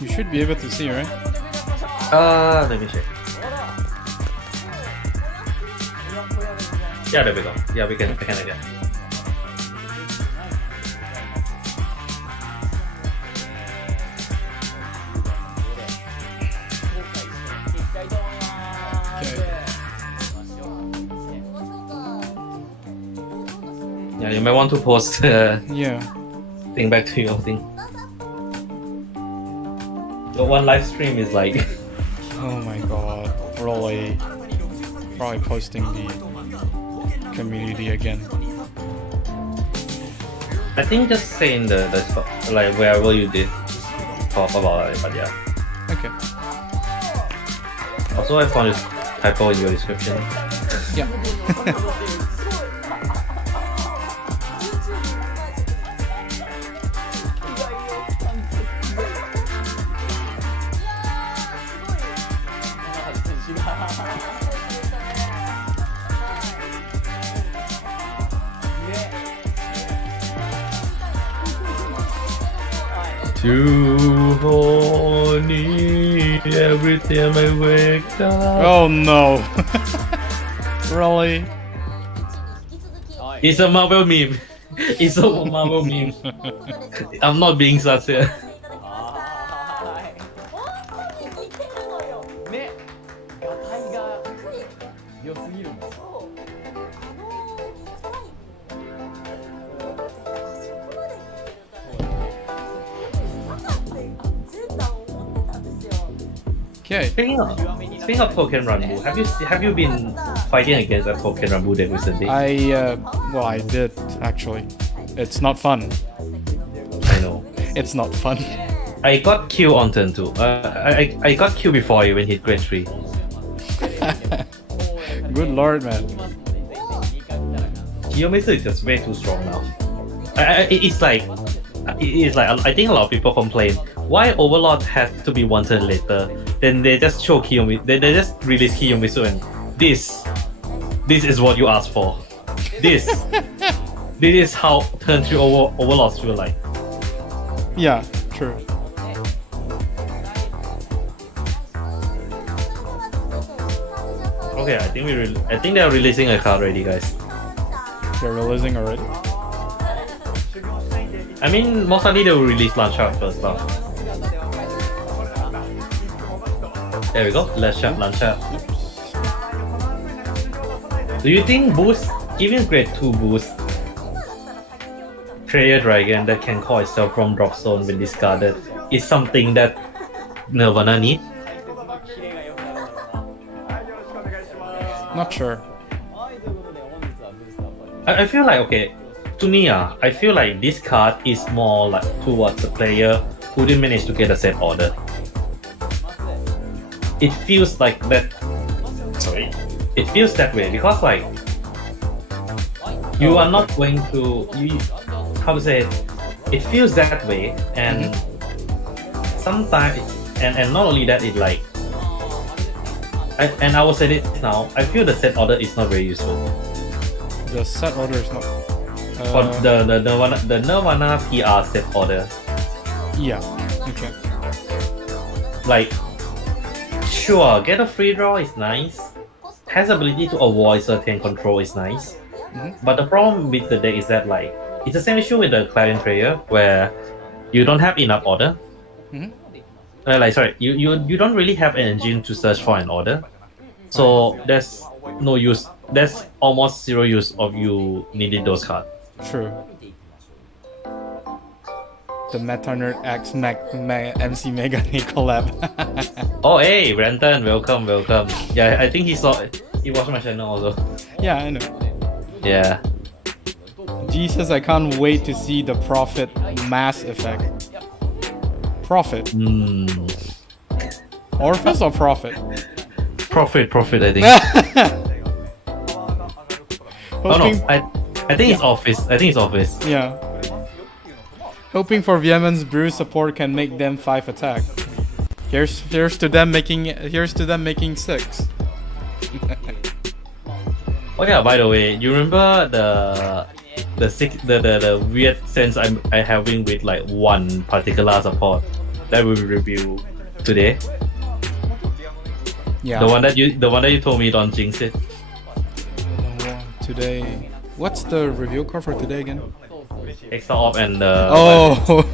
You should be able to see, right? Let me check. Yeah, there we go. Yeah, we can again. Yeah, you might want to post Yeah. thing back to your thing. The one live stream is like Oh my god. Probably posting the community again. I think just say in the like wherever you did talk about it, but yeah. Okay. Also, I found this typo in your description. Yeah. Too horny every time I wake up. Oh no. Really? It's a Marvel meme. It's a Marvel meme. I'm not being sincere. Okay. Speaking of Pokemon Rambo, have you been fighting against a Pokemon Rambo deck recently? Well, I did actually. It's not fun. I know. It's not fun. I got killed on turn 2. I got killed before I even hit grade 3. Good lord, man. Kiyomizu is just way too strong now. It's like I think a lot of people complain why Overlord has to be one turn later. Then they just show Kiyomizu. They just release Kiyomizu and this is what you asked for. This is how turn 3 Overlords feel like. Yeah, true. Okay, I think they're releasing a card already, guys. They're releasing already. I mean, most likely they will release Launcher first now. There we go, Launcher. Do you think boost, even grade 2 boost, Prayer Dragon that can call itself from drop zone when discarded is something that Nirvana need? Not sure. I feel like, okay, to me, I feel like this card is more like towards the player who didn't manage to get a set order. It feels like that. Sorry. It feels that way because like you are not going to. How to say it? It feels that way, and sometimes, and not only that, it like. And I will say it now. I feel the set order is not very useful. The set order is not. For the Nirvana PR set order. Yeah. Okay. Like, sure, get a free draw is nice. Has ability to avoid certain control is nice. But the problem with the deck is that like it's the same issue with the Clarion Prayer where you don't have enough order. You don't really have an engine to search for an order, so there's no use. There's almost zero use of you needing those cards. True. The Meta Nerd X MC McMegane collab. Oh hey, Brenton, welcome. Yeah, I think he watched my channel also. Yeah, I know. Yeah. Jesus, I can't wait to see the Prophet mass effect. Prophet. Orphis or Prophet? Prophet, I think. Oh no, I think it's Office. Yeah. Hoping for Yemen's Bruce support can make them 5 attack. Here's to them making 6. Oh yeah, by the way, you remember the weird sense I'm having with like one particular support? that we will review today. Yeah. The one that you told me don't jinx it. Today. What's the review card for today again? Hexaorb and Oh.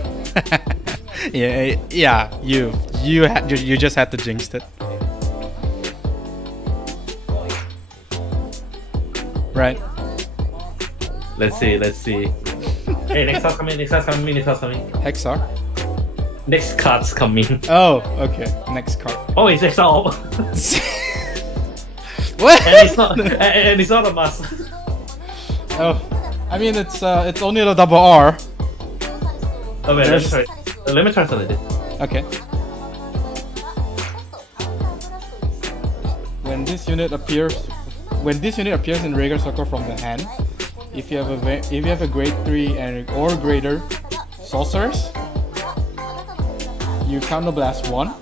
yeah. You just had to jinx it. Right. Let's see. Hey, next card's coming. Hexar. Next card's coming. Oh, okay. Next card. Oh, it's Hexaorb. What? and it's not a must. Oh, I mean it's only the double R. Oh wait, let me translate it. Okay. When this unit appears in regular circle from the hand, if you have a grade 3 or greater sorcerers, you counterblast 1.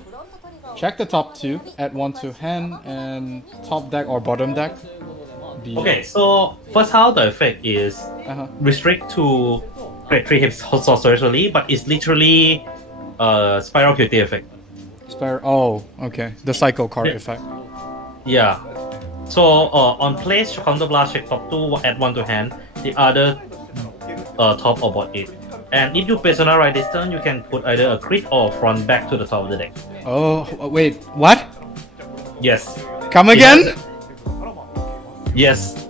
Check the top 2, add 1 to hand, and top deck or bottom deck. Okay, so first how the effect is restrict to grade 3 hit sorcerers only, but it's literally spiral QT effect. Oh, okay. The cycle card effect. Yeah. So on place, counterblast, check top 2, add 1 to hand, the other top or bottom 8. And if you personalize this turn, you can put either a crit or front back to the top of the deck. Oh, wait, what? Yes. Come again? Yes.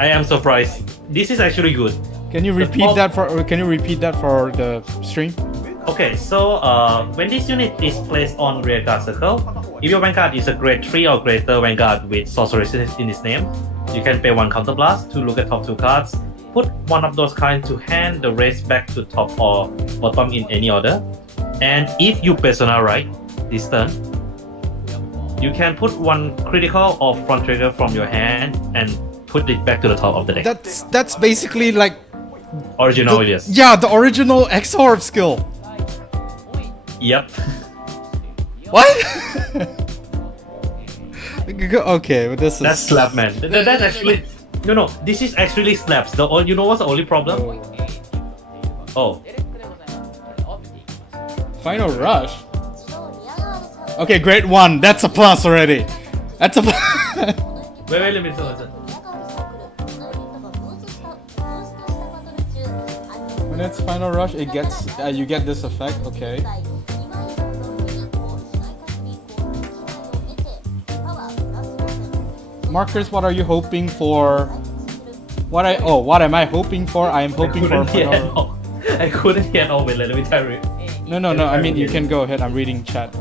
I am surprised. This is actually good. Can you repeat that for the stream? Okay, so when this unit is placed on rear guard circle, if your Vanguard is a grade 3 or greater Vanguard with sorceress in its name, you can pay 1 counterblast to look at top 2 cards, put one of those cards to hand, the rest back to top or bottom in any order. And if you personalize this turn, you can put 1 critical or front trigger from your hand and put it back to the top of the deck. That's basically like Original, yes. Yeah, the original Hexaorb skill. Yep. What? Okay, but this is... That's slap, man. That's actually... No, this is actually slaps. You know what's the only problem? Oh. Final Rush? Okay, grade 1. That's a plus already. That's a plus. Wait, let me listen. When it's Final Rush, it gets... you get this effect, okay. Marcus, what are you hoping for? What am I hoping for? I am hoping for Final... I couldn't hear all. Wait, let me tell you. No, I mean, you can go ahead. I'm reading chat.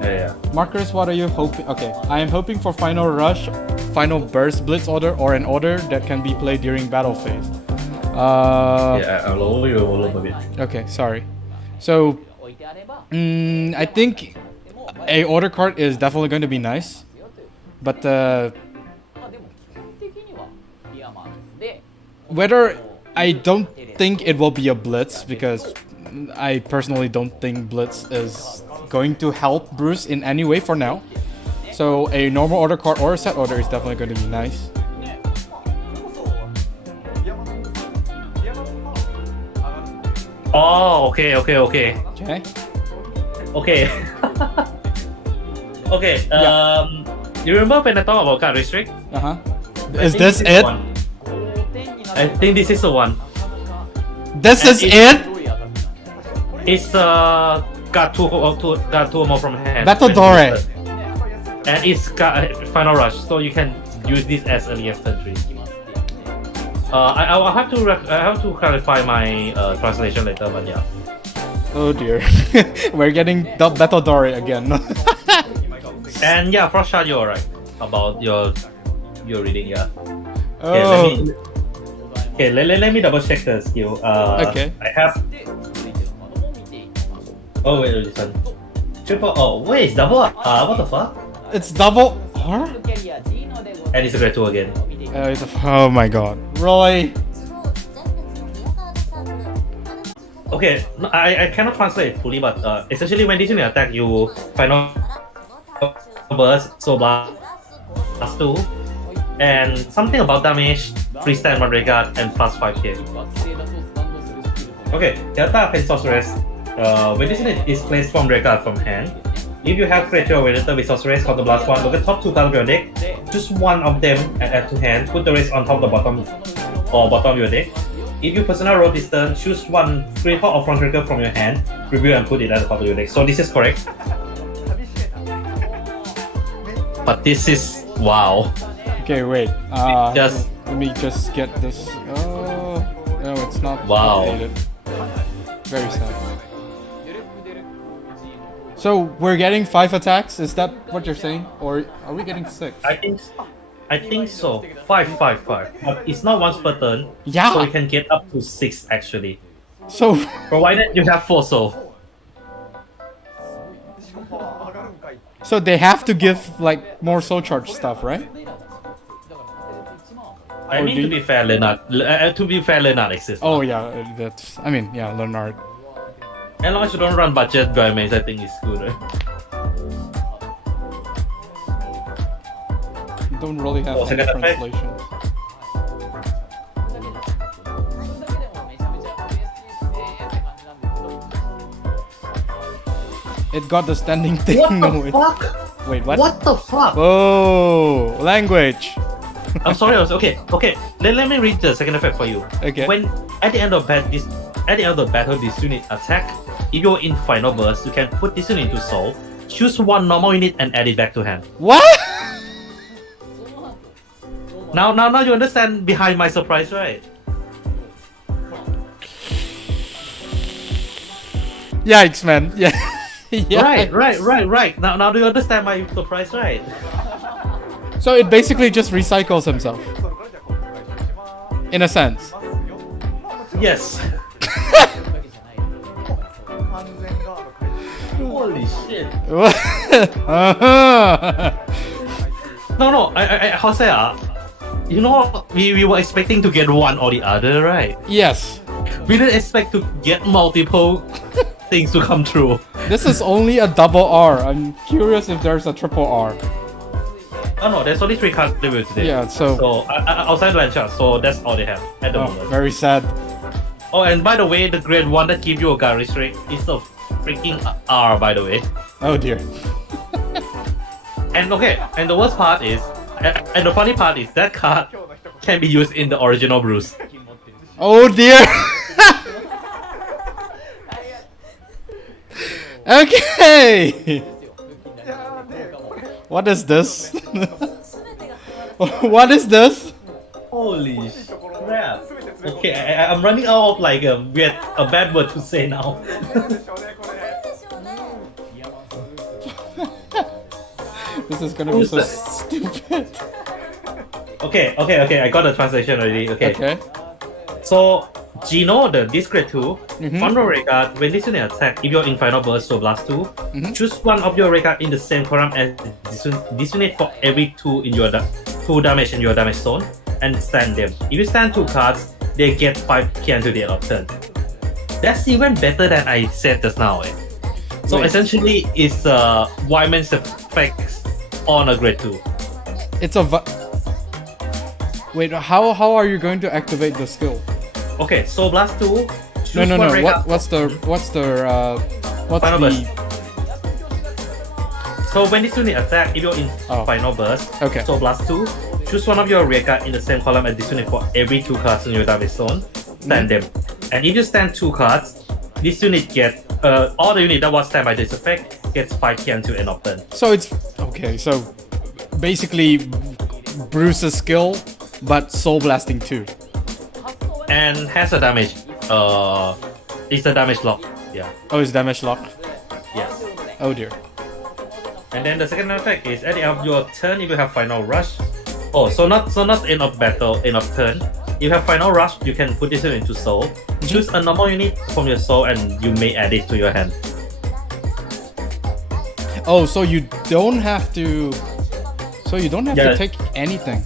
Yeah. Marcus, what are you hoping? Okay, I am hoping for Final Rush, Final Burst Blitz order, or an order that can be played during battle phase. Yeah, I'll lower you a bit. Okay, sorry. So, I think a order card is definitely going to be nice, but whether I don't think it will be a Blitz, because I personally don't think Blitz is going to help Bruce in any way for now. So a normal order card or a set order is definitely going to be nice. Oh, okay. Okay. Okay. Okay. You remember when I talked about card restrict? Is this it? I think this is the one. This is it? It's got two or more from hand. Battle Dore. And it's got Final Rush, so you can use this as early as turn 3. I have to clarify my translation later, but yeah. Oh dear, we're getting the Battle Dore again. And yeah, Frost Shard, you're alright about your reading, yeah. Oh. Okay, let me double check the skill. Okay. I have. Oh wait, listen. Triple. Oh wait, it's double. What the fuck? It's double. Huh? And it's a grade 2 again. Oh my god, Roy. Okay, no, I cannot translate fully, but essentially when this unit attack, you final burst, so blast 2, and something about damage, free stand 1 regard, and plus 5k. Okay, the attack is sorceress. when this unit is placed from rear from hand, if you have creature or Predator with sorceress, counterblast 1, look at top 2 cards of your deck, choose one of them and add to hand, put the rest on top the bottom or bottom of your deck. If you personal roll this turn, choose one critical or front trigger from your hand, review and put it at the top of your deck. So this is correct. But this is wow. Okay, wait. Just let me just get this. Oh, no, it's not Wow. updated. Very sad. So we're getting 5 attacks. Is that what you're saying, or are we getting 6? I think so. 5, 5, 5. But it's not once per turn. Yeah. So you can get up to 6 actually. So Provided you have 4 soul. so they have to give like more soul charge stuff, right? I Or mean, do to you- be fair, Leonard exists. Oh yeah, that's. I mean, yeah, Leonard. As long as you don't run budget dry maze, I think it's good, right? Don't really have Oh, any second effect. translations. It got the standing thing. What no, the wait. fuck? Wait, what? What the fuck? Oh, language. I'm sorry. Okay. Let me read the second effect for you. Okay. When at the end of the battle, this unit attack. If you're in final burst, you can put this unit into soul. Choose one normal unit and add it back to hand. What? Now you understand behind my surprise, right? Yikes, man. Yeah. Yeah. Right. Now do you understand my surprise, right? So it basically just recycles himself. In a sense. Yes. Holy shit. Uh-huh. No. How say you know, we were expecting to get one or the other, right? Yes. We didn't expect to get multiple things to come true. This is only a double R. I'm curious if there's a triple R. Oh no, there's only 3 cards revealed today. Yeah, so outside Lancha, so that's all they have at the oh, moment. very sad. Oh, and by the way, the grade 1 that gives you a guard restrict is a freaking R, by the way. Oh dear. And the worst part is, and the funny part is that card can be used in the original Bruce. Oh dear. Okay. What is this? What is this? Holy crap! Okay, I'm running out of like a bad word to say now. This is gonna be so Who's stupid. Okay, I got the translation already. Okay. So, Gino, this grade 2, Mhm. on your regard, when this unit attack, if you're in final burst, so blast 2, Mhm. choose one of your regard in the same column as this unit for every 2 in your 2 damage in your damage zone, and stand them. If you stand 2 cards, they get 5 can to the end of turn. That's even better than I said just now. So Wait. essentially, it's Wyman's effects on a grade 2. It's a. Wait, how are you going to activate the skill? Okay, so blast 2. No. choose one regard- What's the Final burst. So when this unit attack, if you're in Oh. final burst, Okay. so blast 2, choose one of your rear card in the same column as this unit for every 2 cards in your damage zone, stand them. And if you stand 2 cards, this unit gets, all the unit that was stand by this effect gets 5 can to end of turn. So it's okay. So basically, Bruce's skill, but soul blasting too. And has a damage, it's a damage lock, yeah, Oh, it's damage lock. yes. Oh dear. And then the second effect is at the end of your turn, if you have final rush. Oh, so not end of battle, end of turn. If you have final rush, you can put this into soul. Choose a normal unit from your soul, and you may add it to your hand. Oh, so you don't have to. So you don't have Yeah. to take anything.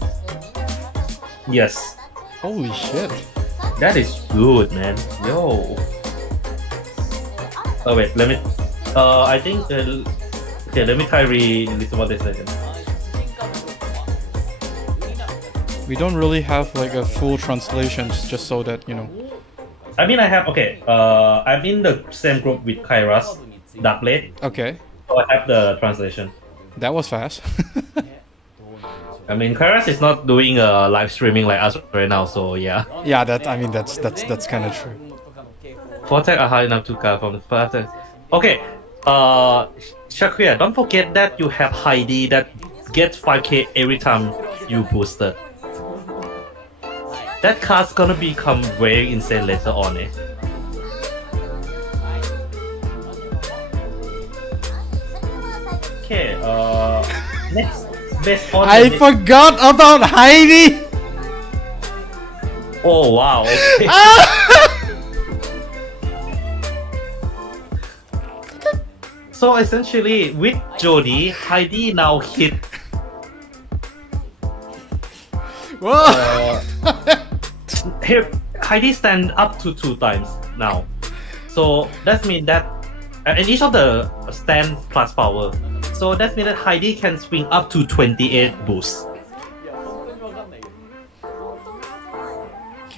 Yes, Holy shit. that is good, man. Yo. Oh wait, let me. I think. Okay, let me try listen what they said. We don't really have like a full translation, just so that you know. I mean, I have okay. I'm in the same group with Kairos, Darkblade, Okay, so I have the translation. that was fast. I mean, Kairos is not doing live streaming like us right now, so yeah. Yeah, that's kind of true. Protect are high enough to cover from the first. Okay, Shakira, don't forget that you have Heidi that gets 5k every time you boost it. That card's gonna become very insane later on, eh? Okay, next, based on I forgot about Heidi. Oh wow, okay. So essentially, with Jody, Heidi now hit Whoa. here. Heidi stand up to 2 times now. So that means that and each of the stand plus power. So that means that Heidi can swing up to 28 boosts.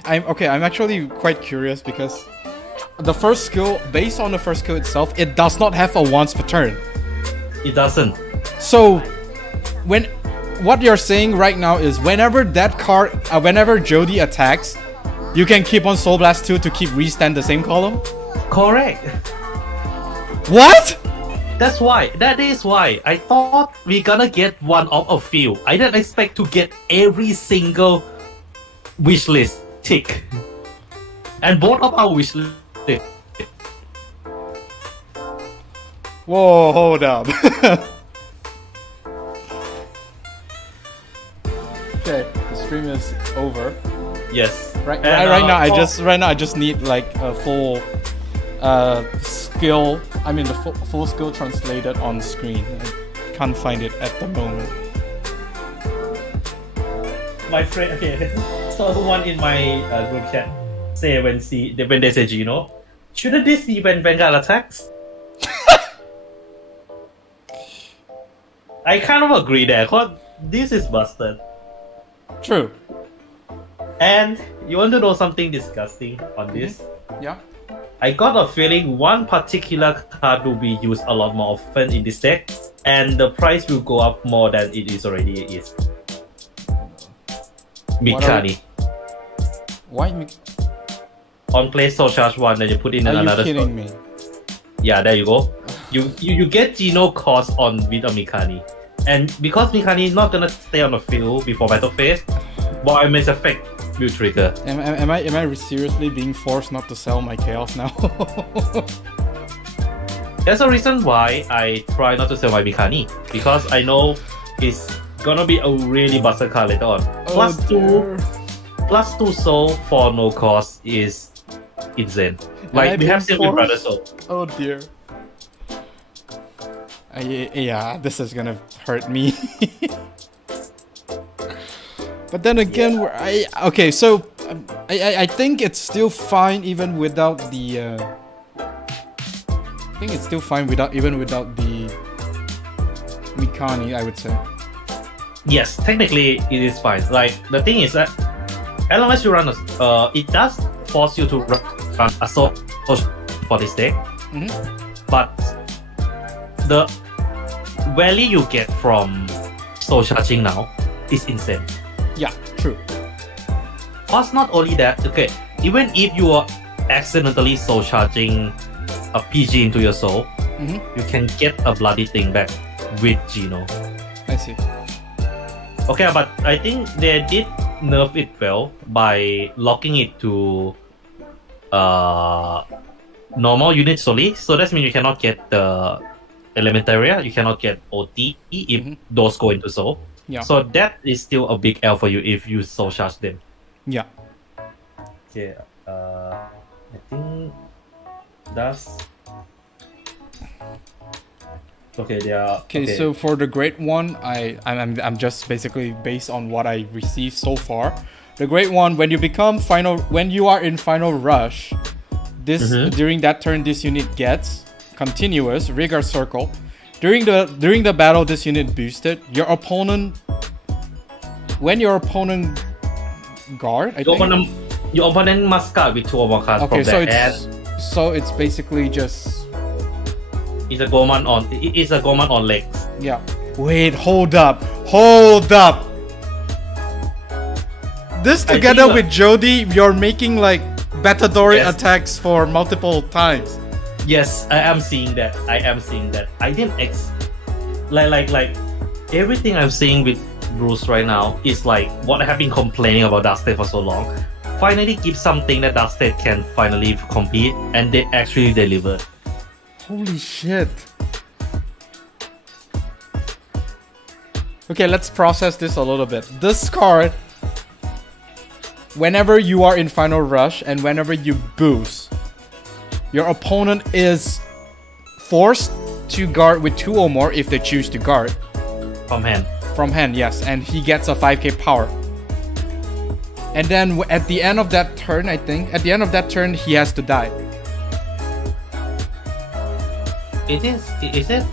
I'm actually quite curious because the first skill, based on the first skill itself, it does not have a once per turn. It doesn't. So what you're saying right now is whenever that card, whenever Jody attacks, you can keep on Soul Blast 2 to keep restand the same column? Correct. What? That is why I thought we're gonna get one of a few. I didn't expect to get every single wish list tick. And both of our wish list. Whoa, hold up. Okay, the stream is over. Yes. Right And, now, I just need like a full skill. I mean, the full skill translated on screen. I can't find it at the moment. My friend, okay. So one in my group chat say when they say Gino, shouldn't this be when Vanguard attacks? I kind of agree there, cause this is busted. True. And you want to know something disgusting on this? Yeah. I got a feeling one particular card will be used a lot more often in this deck, and the price will go up more than it is already is. Mikani. Why? On play Soul Charge 1, then you put in Are another. you kidding me? Yeah, there you go. You get Geno cost on with a Mikani. And because Mikani is not gonna stay on the field before battle phase, Boy Mass Effect will trigger. Am I seriously being forced not to sell my chaos now? There's a reason why I try not to sell my Mikani. Because I know it's gonna be a really busted card later on. Plus 2 soul for no cost is insane. Like we have seen with Brother Soul. Oh dear. Yeah, this is gonna hurt me. But then again, I think it's still fine even without the. I think it's still fine without the Mikani, I would say. Yes, technically it is fine. Like the thing is that as long as you run it does force you to run a soul for this deck. But the value you get from soul charging now is insane. Yeah, true. Plus, not only that, okay, even if you are accidentally soul charging a PG into your soul, you can get a bloody thing back with Geno. I see. Okay, but I think they did nerf it well by locking it to normal units solely. So that means you cannot get the Elementaria, you cannot get OT if those go into soul. Yeah. So that is still a big L for you if you soul charge them. Yeah. Okay, I think that's okay. They are Okay, so for the Great One, I'm just basically based on what I received so far. The Great One, when you are in final rush, during that turn, this unit gets continuous rigor circle. During the battle, this unit boosted. When your opponent guard, Your opponent must start with 2 or more cards Okay, from their so it's basically just It's a Gorman on legs. yeah. Wait, hold up. This I together think, with Jody, you're making like Batadori Yes. attacks for multiple times. Yes, I am seeing that. I didn't like everything I'm seeing with Bruce right now is like what I have been complaining about Dark State for so long. Finally give something that Dark State can finally compete, and they actually delivered. Holy shit. Okay, let's process this a little bit. This card, whenever you are in Final Rush and whenever you boost, your opponent is forced to guard with 2 or more if they choose to guard. From hand. From hand, yes, and he gets a 5k power. And then at the end of that turn, I think, he has to die. Is it?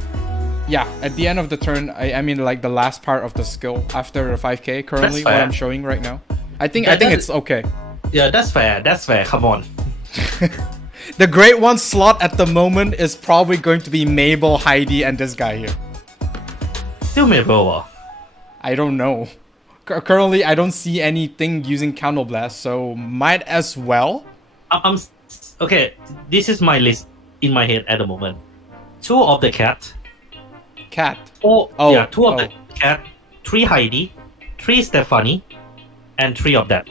Yeah, at the end of the turn, I mean like the last part of the skill after the 5k currently, That's what fair. I'm showing right now. I think That- it's okay. Yeah, that's fair. Come on. The great one slot at the moment is probably going to be Mabel, Heidi, and this guy here. Still Mabel. I don't know. Currently, I don't see anything using Counterblast, so might as well. Okay, this is my list in my head at the moment. 2 of the cat. Cat. 2 of oh. the cat. 3 Heidi. 3 Stephanie. And 3 of that.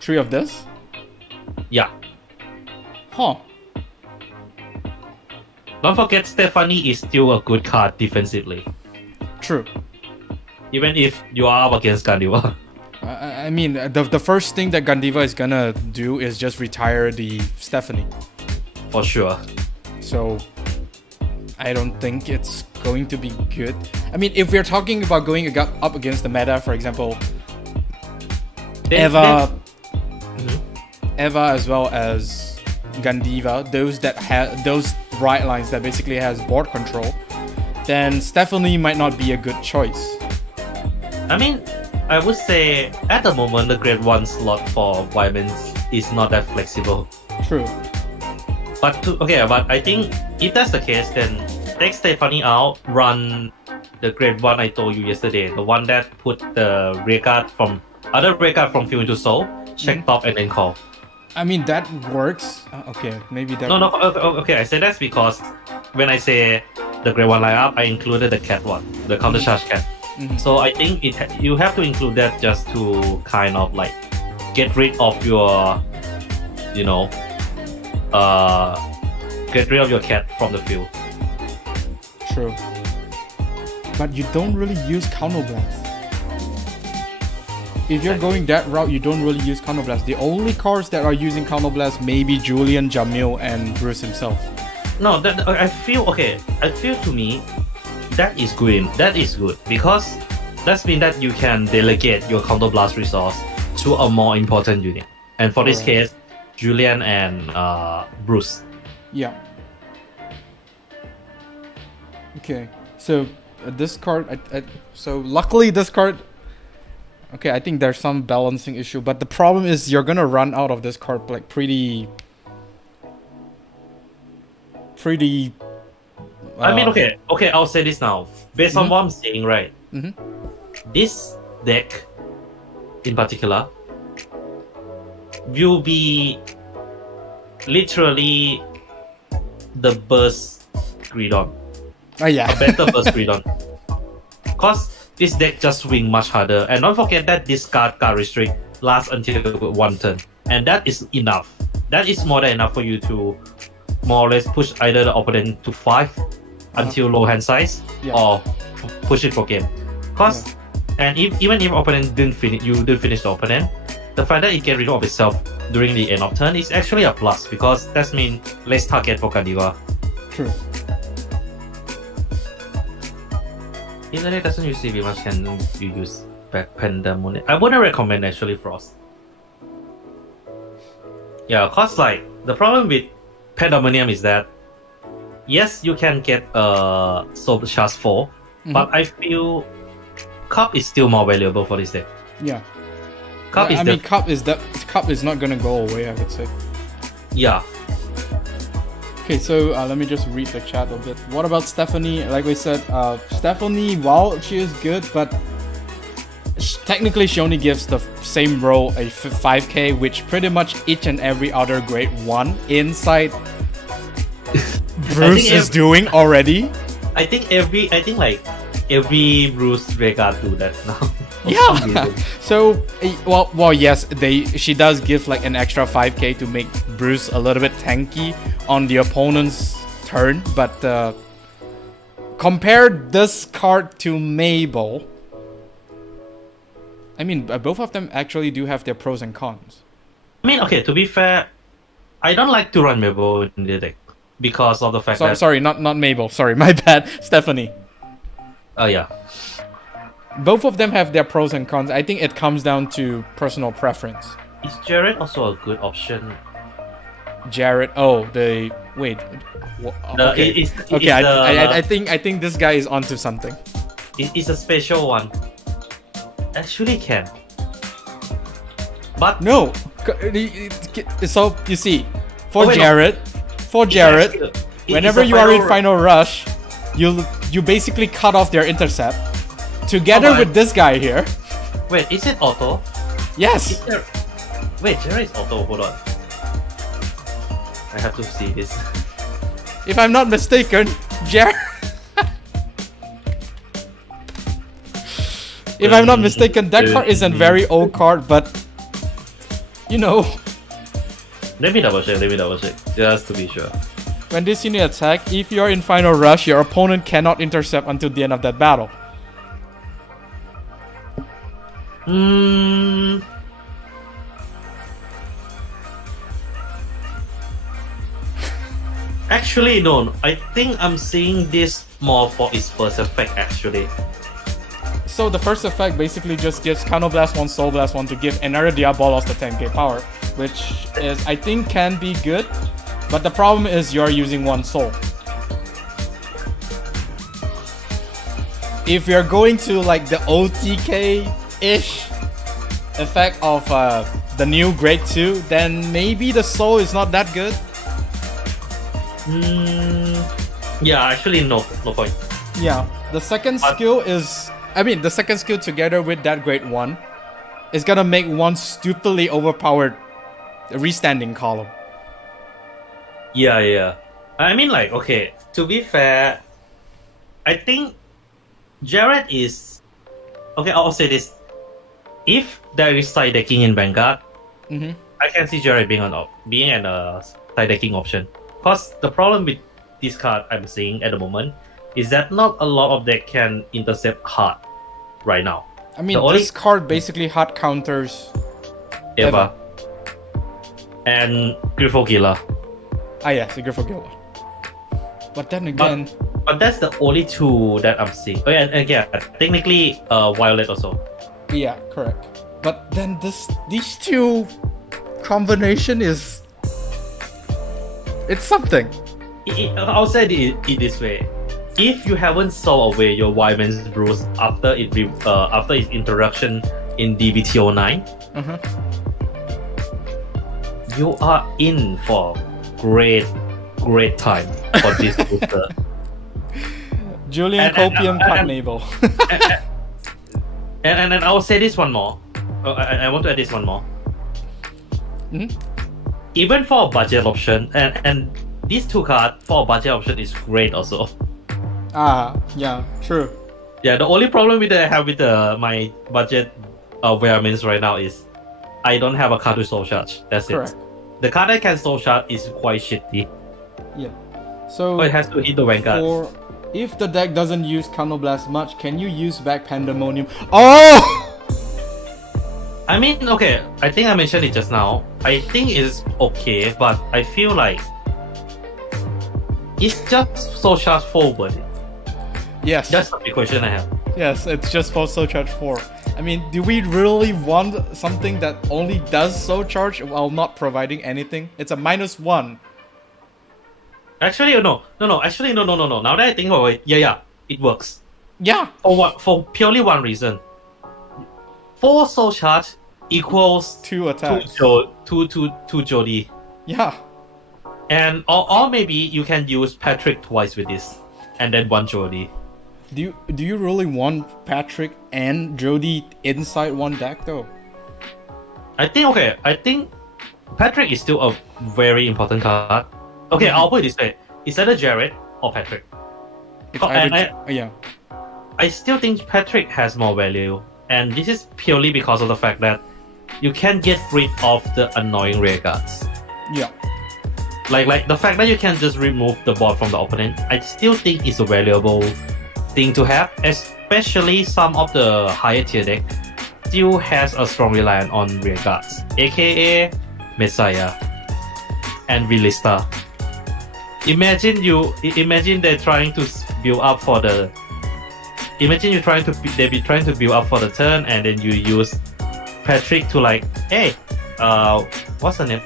3 of this? Yeah. Huh. Don't forget Stephanie is still a good card defensively. True. Even if you are up against Gandiva. I mean, the first thing that Gandiva is gonna do is just retire the Stephanie. For sure. So, I don't think it's going to be good. I mean, if we're talking about going up against the meta, for example, Eva as well as Gandiva, those that have those right lines that basically has board control, then Stephanie might not be a good choice. I mean, I would say at the moment the grade 1 slot for Wyman's is not that flexible. True. But I think if that's the case, then take Stephanie out, run the grade 1 I told you yesterday, the one that put the rear card from Field into Soul, check top and then call. I mean, that works. Okay, maybe that. No, okay, I say that's because when I say the grade 1 lineup, I included the cat one, the counter charge cat. So I think you have to include that just to kind of like get rid of your, get rid of your cat from the field. True. But you don't really use Counterblast. If you're going that route, you don't really use Counterblast. The only cards that are using Counterblast may be Julian, Jamil, and Bruce himself. No, I feel to me that is good. That is good because that means that you can delegate your counterblast resource to a more important unit. And for this case, Julian and Bruce. Yeah. Okay. So this card, so luckily this card. Okay, I think there's some balancing issue, but the problem is you're gonna run out of this card like pretty. I mean, okay, I'll say this now. Based on what I'm saying, right? This deck, in particular, will be literally the burst Greedon. Oh yeah. A better burst Greedon. Cause this deck just swing much harder, and don't forget that this card restrict lasts until 1 turn, and that is enough. That is more than enough for you to more or less push either the opponent to 5 until low hand size, or push it for game. Cause and even if opponent didn't finish the opponent, the fact that it can resolve itself during the end of turn is actually a plus because that means less target for Gandiva. True. If the deck doesn't use CV much, can you use back Pandemonium? I wouldn't recommend actually Frost. Yeah, cause like the problem with Pandemonium is that yes, you can get Soul Charge 4, but I feel Cup is still more valuable for this deck. Yeah. Cup is I mean, Cup is not gonna go away, I would say. yeah. Okay, so let me just read the chat a bit. What about Stephanie? Like we said, Stephanie, while she is good, but technically she only gives the same role a 5k, which pretty much each and every other grade 1 inside Bruce is doing already. I think every Bruce Vanguard do that now. Yeah. So well yes, she does give like an extra 5k to make Bruce a little bit tanky on the opponent's turn, but compare this card to Mabel. I mean, both of them actually do have their pros and cons. I mean, okay, to be fair, I don't like to run Mabel in the deck because of the fact that... Sorry, not Mabel. Sorry, my bad. Stephanie. Oh, yeah. Both of them have their pros and cons. I think it comes down to personal preference. Is Jared also a good option? Jared, wait. Okay, I think this guy is onto something. It's a special one. Actually can. But... No! So, you see, for Jared, whenever you are in Final Rush, you basically cut off their intercept. Together with this guy here. Wait, is it auto? Yes! Wait, Jared is auto, hold on. I have to see this. If I'm not mistaken, Jared... If I'm not mistaken, that card is a very old card, but... You know... Let me double check, just to be sure. When this unit attack, if you're in Final Rush, your opponent cannot intercept until the end of that battle. Actually, no. I think I'm seeing this more for its first effect, actually. So the first effect basically just gives Counterblast 1, Soul Blast 1 to give another Diabolos the 10k power, which is, I think, can be good, but the problem is you're using 1 Soul. If you're going to like the OTK-ish effect of the new Grade 2, then maybe the Soul is not that good. Yeah, actually no point. Yeah, the second skill is... I mean, the second skill together with that Grade 1 is gonna make one stupidly overpowered restanding column. Yeah. I mean, like, okay, to be fair, I think Jared is... Okay, I'll say this. If there is side decking in Vanguard, I can see Jared being an side decking option. Because the problem with this card I'm seeing at the moment is that not a lot of deck can intercept hard right now. I mean, this card basically hard counters Eva and Griffogilla. Ah yes, the Griffogilla. But then again... But that's the only two that I'm seeing. Oh yeah, and yeah, technically Violet also. Yeah, correct. But then these two combination is... It's something. I'll say it this way. If you haven't sold away your Wyman's Bruce after its introduction in DBT12, you are in for great time for this booster. Julian Copium cut Mabel. And I will say this one more. I want to add this one more. Even for a budget option, and these two cards for a budget option is great also. Yeah, true. Yeah, the only problem I have with my budget wearments right now is I don't have a card to soul charge. That's Correct. It. The card I can soul charge is quite shitty. Yeah. So it has to hit the Vanguard. If the deck doesn't use Counterblast much, can you use back Pandemonium? Oh! I mean, okay, I think I mentioned it just now. I think it's okay, but I feel like it's just soul charge forward. Yes. That's the big question I have. Yes, it's just for Soul Charge 4. I mean, do we really want something that only does Soul Charge while not providing anything? It's a -1. Actually, no. Actually, no. Now that I think about it, yeah, it works. Yeah. For purely one reason. For Soul Charge, equals Two attacks. two Jody. Yeah. And or maybe you can use Patrick twice with this, and then one Jody. Do you really want Patrick and Jody inside one deck though? I think Patrick is still a very important card. Okay, I'll put it this way: it's either Jared or Patrick. It's either, yeah. I still think Patrick has more value, and this is purely because of the fact that you can get rid of the annoying rear guards. Yeah. Like the fact that you can just remove the board from the opponent, I still think is a valuable thing to have, especially some of the higher tier deck still has a strong reliance on rear guards, aka Messiah and Vilista. Imagine they're trying to build up for the. Imagine they be trying to build up for the turn, and then you use Patrick to like, hey, what's the name?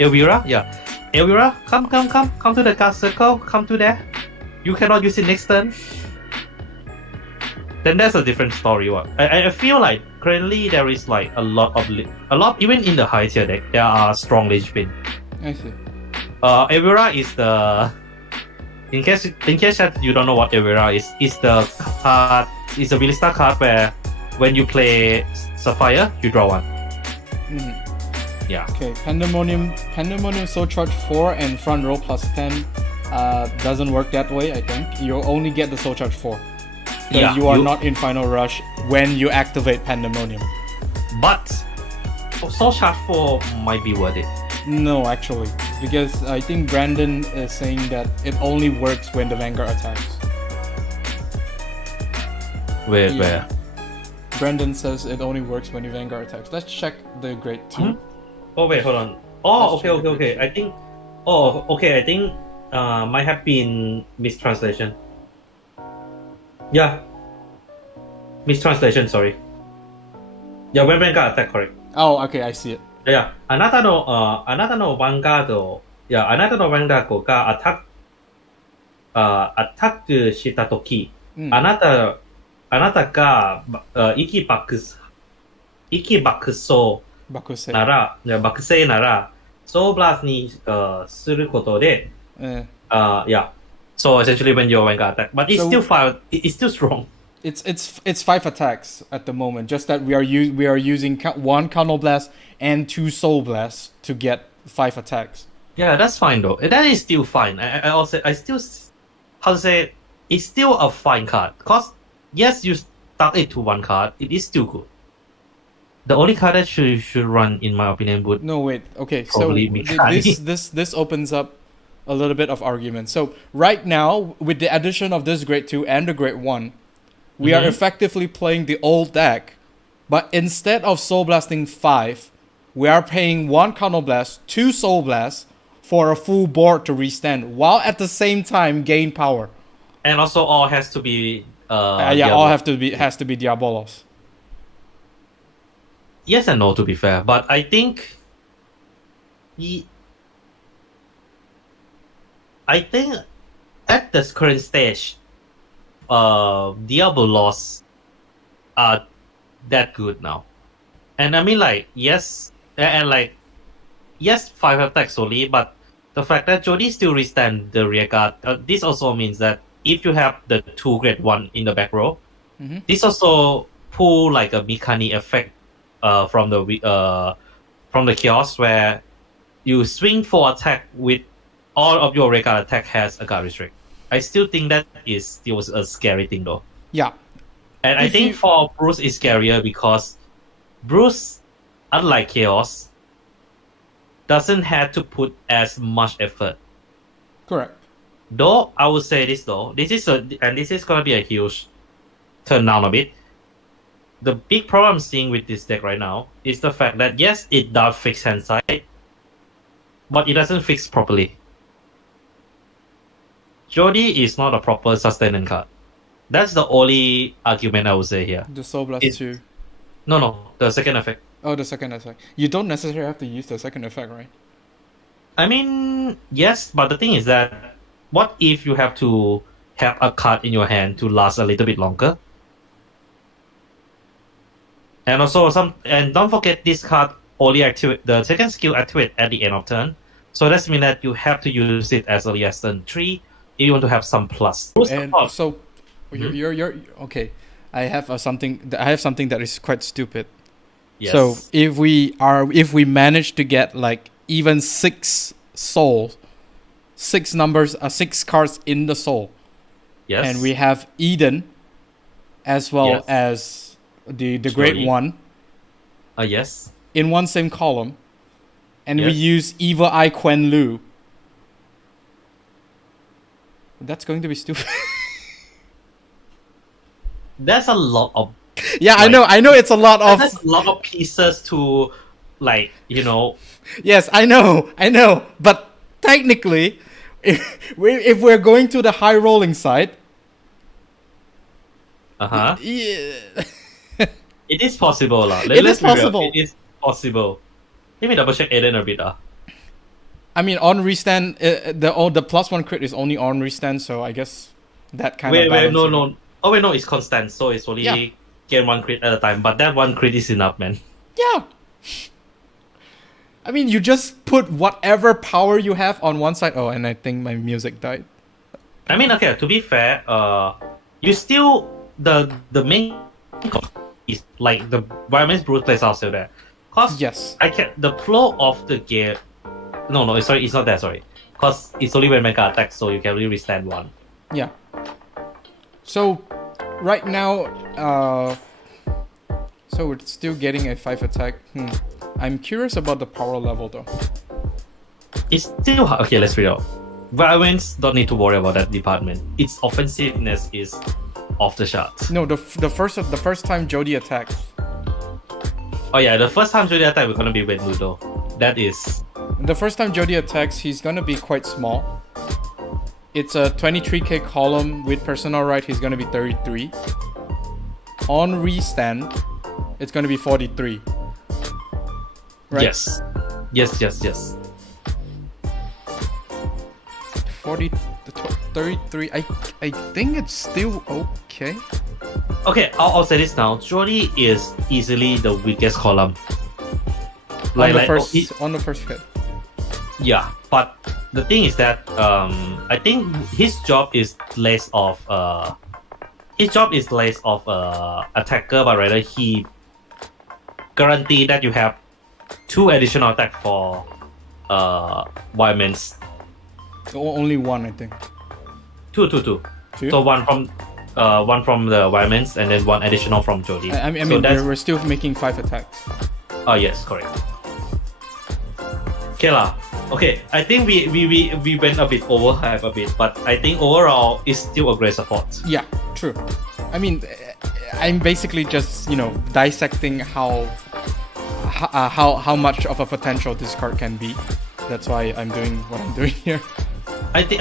Elvira, yeah. Elvira, come to the card circle, come to there. You cannot use it next turn. Then that's a different story. What I feel like currently there is like a lot even in the high tier deck there are strong linchpin. I see. Elvira is the in case that you don't know what Elvira is the card is a Vilista card where when you play Sapphire you draw one. Yeah. Okay, Pandemonium Soul Charge 4 and front row plus 10 doesn't work that way, I think. You only get the Soul Charge 4. Because Yeah, you are not in Final Rush when you activate Pandemonium. But Soul Charge 4 might be worth it. No, actually. Because I think Brandon is saying that it only works when the Vanguard attacks. Where? Brandon says it only works when the Vanguard attacks. Let's check the grade 2. Oh wait, hold on. Oh, okay. I think. Oh, okay. I think might have been mistranslation. Yeah. Mistranslation. Sorry. Yeah, when Vanguard attack, correct. Oh, okay, I see it. Yeah. あなたのヴァンガード、いや、あなたのヴァンガードがアタックしたとき、あなたが息爆走なら、爆性なら、ソーブラスにすることで、yeah. So essentially when you're Vanguard attack, but it's still fire. It's still strong. It's 5 attacks at the moment. Just that we are using 1 Counter Blast and 2 Soul Blasts to get 5 attacks. Yeah, that's fine though. That is still fine. I still how to say it's still a fine card. Cause yes, you stuck it to 1 card. It is still good. The only card that should run, in my opinion, would no wait. Okay, so probably Mikani. this opens up a little bit of argument. So right now, with the addition of this grade 2 and the grade 1, we are effectively playing the old deck, but instead of Soul Blasting 5, we are paying 1 Counter Blast, 2 Soul Blasts for a full board to restand, while at the same time gain power. And also all has to be all has to be Diabolos. Yes and no, to be fair, but I think at this current stage, Diabolos are that good now. And I mean, like, yes, 5 attacks only, but the fact that Jody still restand the rear guard, this also means that if you have the 2 grade 1 in the back row, this also pull like a Mikani effect from the chaos where you swing for attack with all of your rear guard attack has a guard restrict. I still think that is still a scary thing though. Yeah. And I think for Bruce it's scarier because Bruce, unlike Chaos, doesn't have to put as much effort. Correct. Though I would say this though, this is gonna be a huge turn down a bit. The big problem I'm seeing with this deck right now is the fact that yes, it does fix hand side, but it doesn't fix properly. Jody is not a proper sustaining card. That's the only argument I would say here. The Soul Blast 2. No, the second effect. Oh, the second effect. You don't necessarily have to use the second effect, right? I mean, yes, but the thing is that what if you have to have a card in your hand to last a little bit longer? And also and don't forget this card only activate the second skill activate at the end of turn. So that means that you have to use it as early as turn 3 if you want to have some plus. And so, you're okay. I have something that is quite stupid. Yes. So if we manage to get like even 6 souls, 6 cards in the soul, yes, and we have Eden as well as the Great One. Yes. In one same column, and we Yes. use Evil Eye Quen Lu. That's going to be stupid. That's a lot of Yeah, I know it's a lot of. that's a lot of pieces to, like, you know. Yes, I know. But technically, if we're going to the high rolling side, Yeah. It is possible, lah. It is possible. It is possible. Let me double check Eden a bit, I mean, on restand, the +1 crit is only on restand, so I guess that kind of. Wait, balances it. no. Oh wait, no, it's constant, so it's only get 1 crit at a time. But that 1 crit is enough, man. Yeah. I mean, you just put whatever power you have on one side. Oh, and I think my music died. I mean, okay. To be fair, you still the main is like the Environment's Brute plays are still there. Cause Yes. the flow of the game. No, sorry, it's not that. Sorry, cause it's only when Mega attacks, so you can only restand 1. Yeah. So, right now, so we're still getting a 5 attack. I'm curious about the power level though. It's still okay. Let's read out. Violence don't need to worry about that department. Its offensiveness is off the charts. No, the first time Jody attacks. Oh yeah, the first time Jody attack we're gonna be with Ludo. That is The first time Jody attacks, he's gonna be quite small. It's a 23k column with personal right. He's gonna be 33. On restand, it's gonna be 43. Right? yes. 33. I think it's still okay. Okay, I'll say this now. Jody is easily the weakest column. On the first hit. Yeah, but the thing is that I think his job is less of attacker, but rather he guarantee that you have 2 additional attack for Wildman's. Only 1, I think. Two. Two? So one from the Wildman's and then 1 additional from Jody. I mean, so we're still making 5 attacks. Oh yes, correct. Okay lah. Okay, I think we went a bit overhype a bit, but I think overall it's still a great support. Yeah, true. I mean, I'm basically just dissecting how much of a potential this card can be. That's why I'm doing what I'm doing here. I think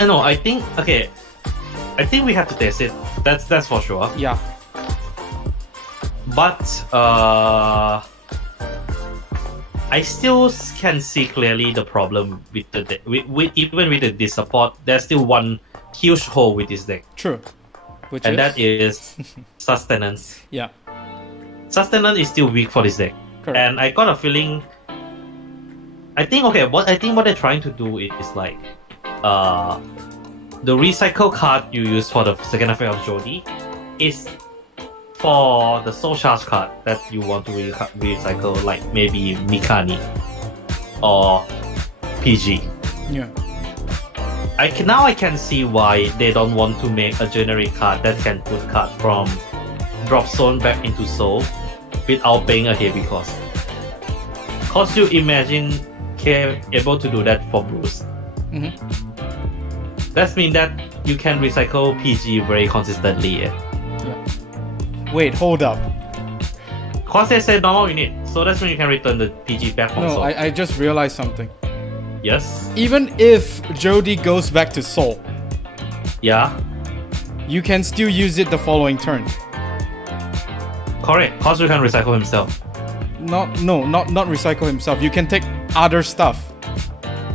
we have to test it. That's for sure. Yeah. But I still can see clearly the problem with even with this support. There's still one huge hole with this deck. True. That is sustenance. Yeah. Sustenance is still weak for this deck. Correct. And I got a feeling. I think what they're trying to do is like, the recycle card you use for the second effect of Jody is for the soul charge card that you want to recycle, like maybe Mikani or PG. Yeah. I can see why they don't want to make a generic card that can put card from drop zone back into soul without paying a heavy cost. Cause you imagine able to do that for Bruce. Mm-hmm. That means that you can recycle PG very consistently. Yeah. Wait, hold up. Cause they said normal unit, so that's when you can return the PG back from No, soul. I just realized something. Yes. Even if Jody goes back to Soul, Yeah. you can still use it the following turn. Correct. Cause you can recycle himself. Not recycle himself. You can take other stuff.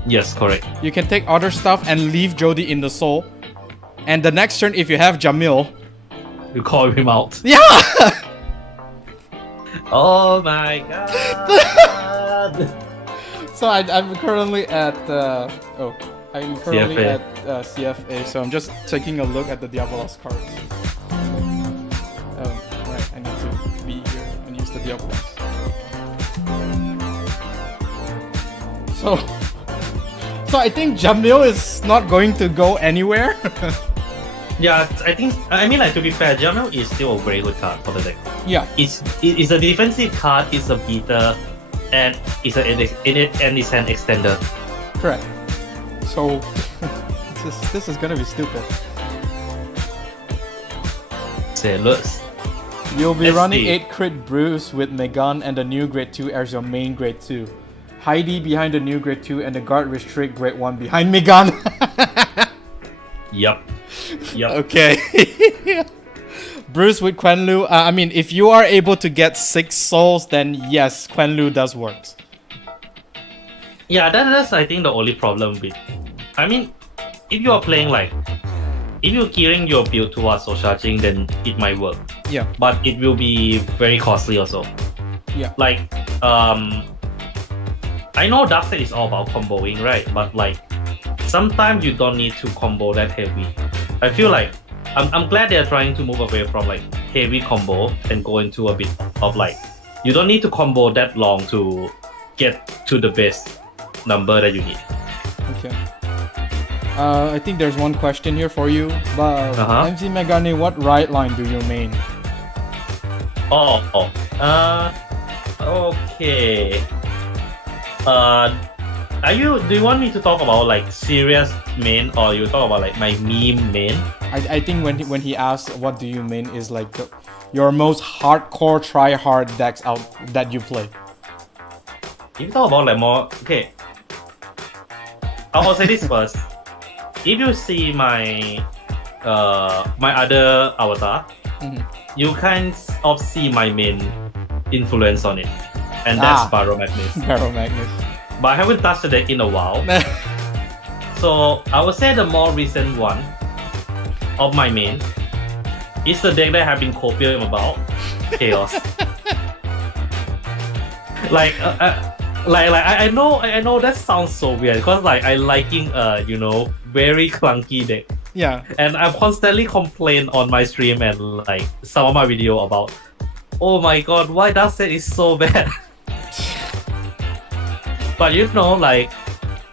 Yes, correct. You can take other stuff and leave Jody in the Soul. And the next turn, if you have Jamil, You call him out. yeah. Oh my god. So I'm currently at I'm currently CFA. at CFA. So I'm just taking a look at the Diabolos cards. Oh right, I need to be here and use the Diabolos. So I think Jamil is not going to go anywhere. Yeah, I mean, like, to be fair, Jamil is still a very good card for the deck. Yeah. It's a defensive card, it's a beater, and it's an extender. Correct. So this is gonna be stupid. Say looks. You'll be Let's running see. 8 crit Bruce with McMegane and the new grade 2 as your main grade 2. Heidi behind the new grade 2 and the guard restrict grade 1 behind McMegane. Yep. Okay. Bruce with Quenlu. I mean, if you are able to get 6 souls, then yes, Quenlu does work. Yeah, that's I think the only problem with. I mean, if you are playing like, if you're gearing your build towards soul charging, then it might work. Yeah. But it will be very costly also. Yeah. Like, I know Darkseid is all about comboing, right? But like, sometimes you don't need to combo that heavy. I feel like I'm glad they're trying to move away from like heavy combo and go into a bit of like, you don't need to combo that long to get to the best number that you need. Okay. I think there's one question here for you. But MC Megane, what right line do you main? Okay. Do you want me to talk about like serious main, or you talk about like my meme main? I think when he asks what do you main is like your most hardcore try hard decks out that you play. If you talk about like more, okay, I'll say this first. If you see my my other avatar, you kind of see my main influence on it, and that's Barrow Magnus. Barrow Magnus. But I haven't touched the deck in a while. So I would say the more recent one of my main is the deck that I have been copium about, Chaos. I know that sounds so weird because like I liking very clunky deck. Yeah. And I've constantly complained on my stream and like some of my video about, oh my god, why Darkseid is so bad. But like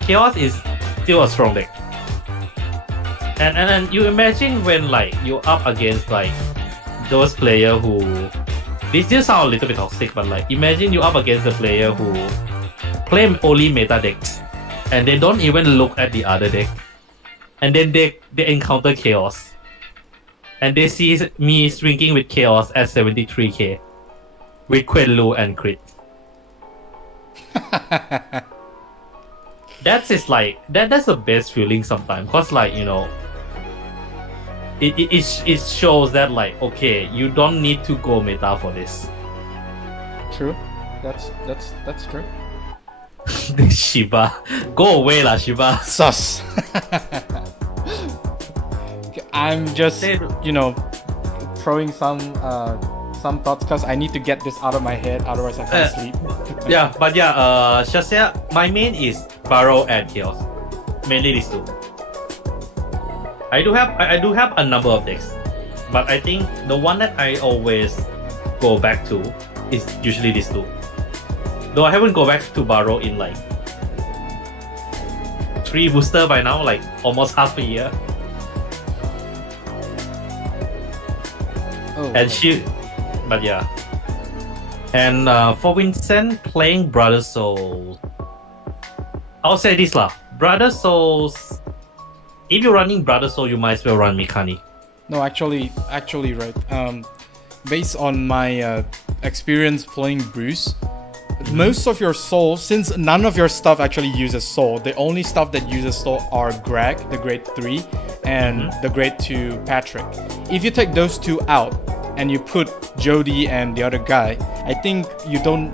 Chaos is still a strong deck. And you imagine when like you're up against like those players who, they still sound a little bit toxic, but like imagine you up against a player who play only meta decks and they don't even look at the other deck, and then they encounter Chaos and they see me shrinking with Chaos at 73k with Quenlu and crit. That's the best feeling sometimes, cause like it shows that like, okay, you don't need to go meta for this. True. That's true. Shiba, go away lah, Shiba. Sus. I'm just throwing some thoughts because I need to get this out of my head, otherwise I can't sleep. Shasya, my main is Barrow and Chaos. Mainly these two. I do have a number of decks, but I think the one that I always go back to is usually these two. Though I haven't go back to Barrow in like 3 booster by now, like almost half a year. And for Vincent playing Brother Souls, I'll say this lah. Brother Souls, if you're running Brother Soul, you might as well run Mechanic. No, actually right. Based on my experience playing Bruce, most of your soul, since none of your stuff actually uses soul, the only stuff that uses soul are Greg, the grade 3, and the grade 2 Patrick. If you take those two out and you put Jody and the other guy, I think you don't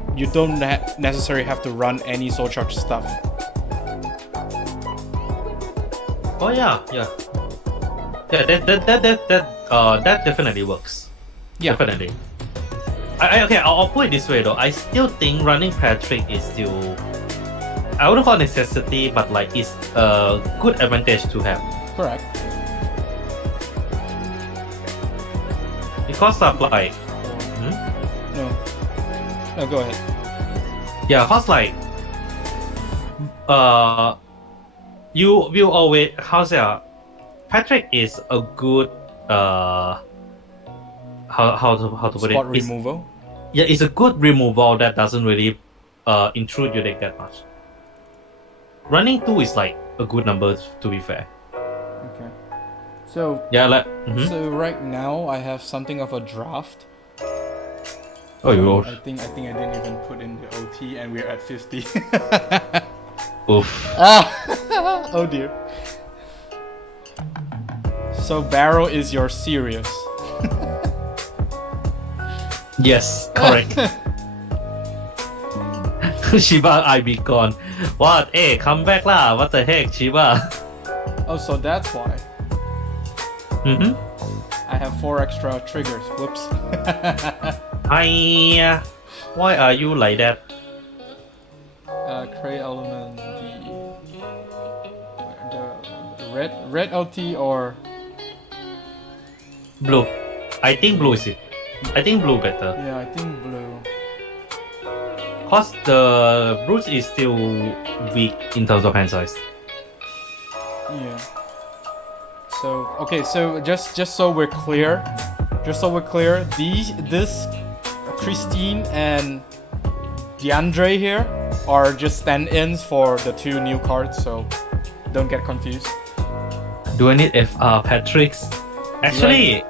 necessarily have to run any soul charge stuff. Oh yeah. That definitely works. Yeah. Definitely. Okay, I'll put it this way though. I still think running Patrick is still, I wouldn't call it necessity, but like it's a good advantage to have. Correct. Because of like, No, go ahead. yeah, cause like, you will always, how's that? Patrick is a good, how to put Spot it? It's- removal. Yeah, it's a good removal that doesn't really intrude your deck that much. Running 2 is like a good number to be fair. Okay. So Yeah, like so right now I have something of a draft. oh you will. I think I didn't even put in the OT and we're at 50. Oof. Oh dear. So Barrow is your serious. Yes, correct. Shiba, I be gone. What? Hey, come back lah. What the heck, Shiba? Oh, so that's why. Mm-hmm. I have 4 extra triggers. Whoops. Hi. Why are you like that? Cray element, the red OT or Blue. I think blue is it. I think blue better. yeah, I think blue. Cause the Bruce is still weak in terms of hand size. Yeah. So okay, so just so we're clear, this Christine and DeAndre here are just stand-ins for the 2 new cards, so don't get confused. Do I need FR Patrick's? Actually,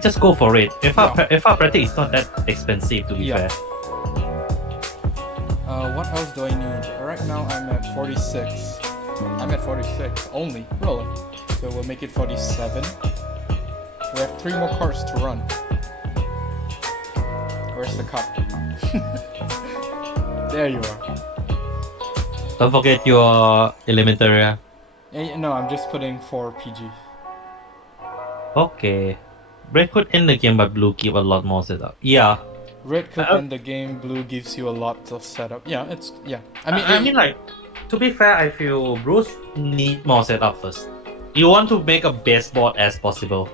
just go for it. FR Patrick is not that expensive to be Yeah. fair. What else do I need? Right now I'm at 46. I'm at 46 only. Really? So we'll make it 47. We have 3 more cards to run. Where's the cup? There you are. Don't forget your elementary. No, I'm just putting 4 PGs. Okay. Red could end the game, but blue give a lot more setup. Yeah. Red could end the game, blue gives you a lot of setup. Yeah, it's yeah. I mean, like, to be fair, I feel Bruce need more setup first. You want to make a best board as possible.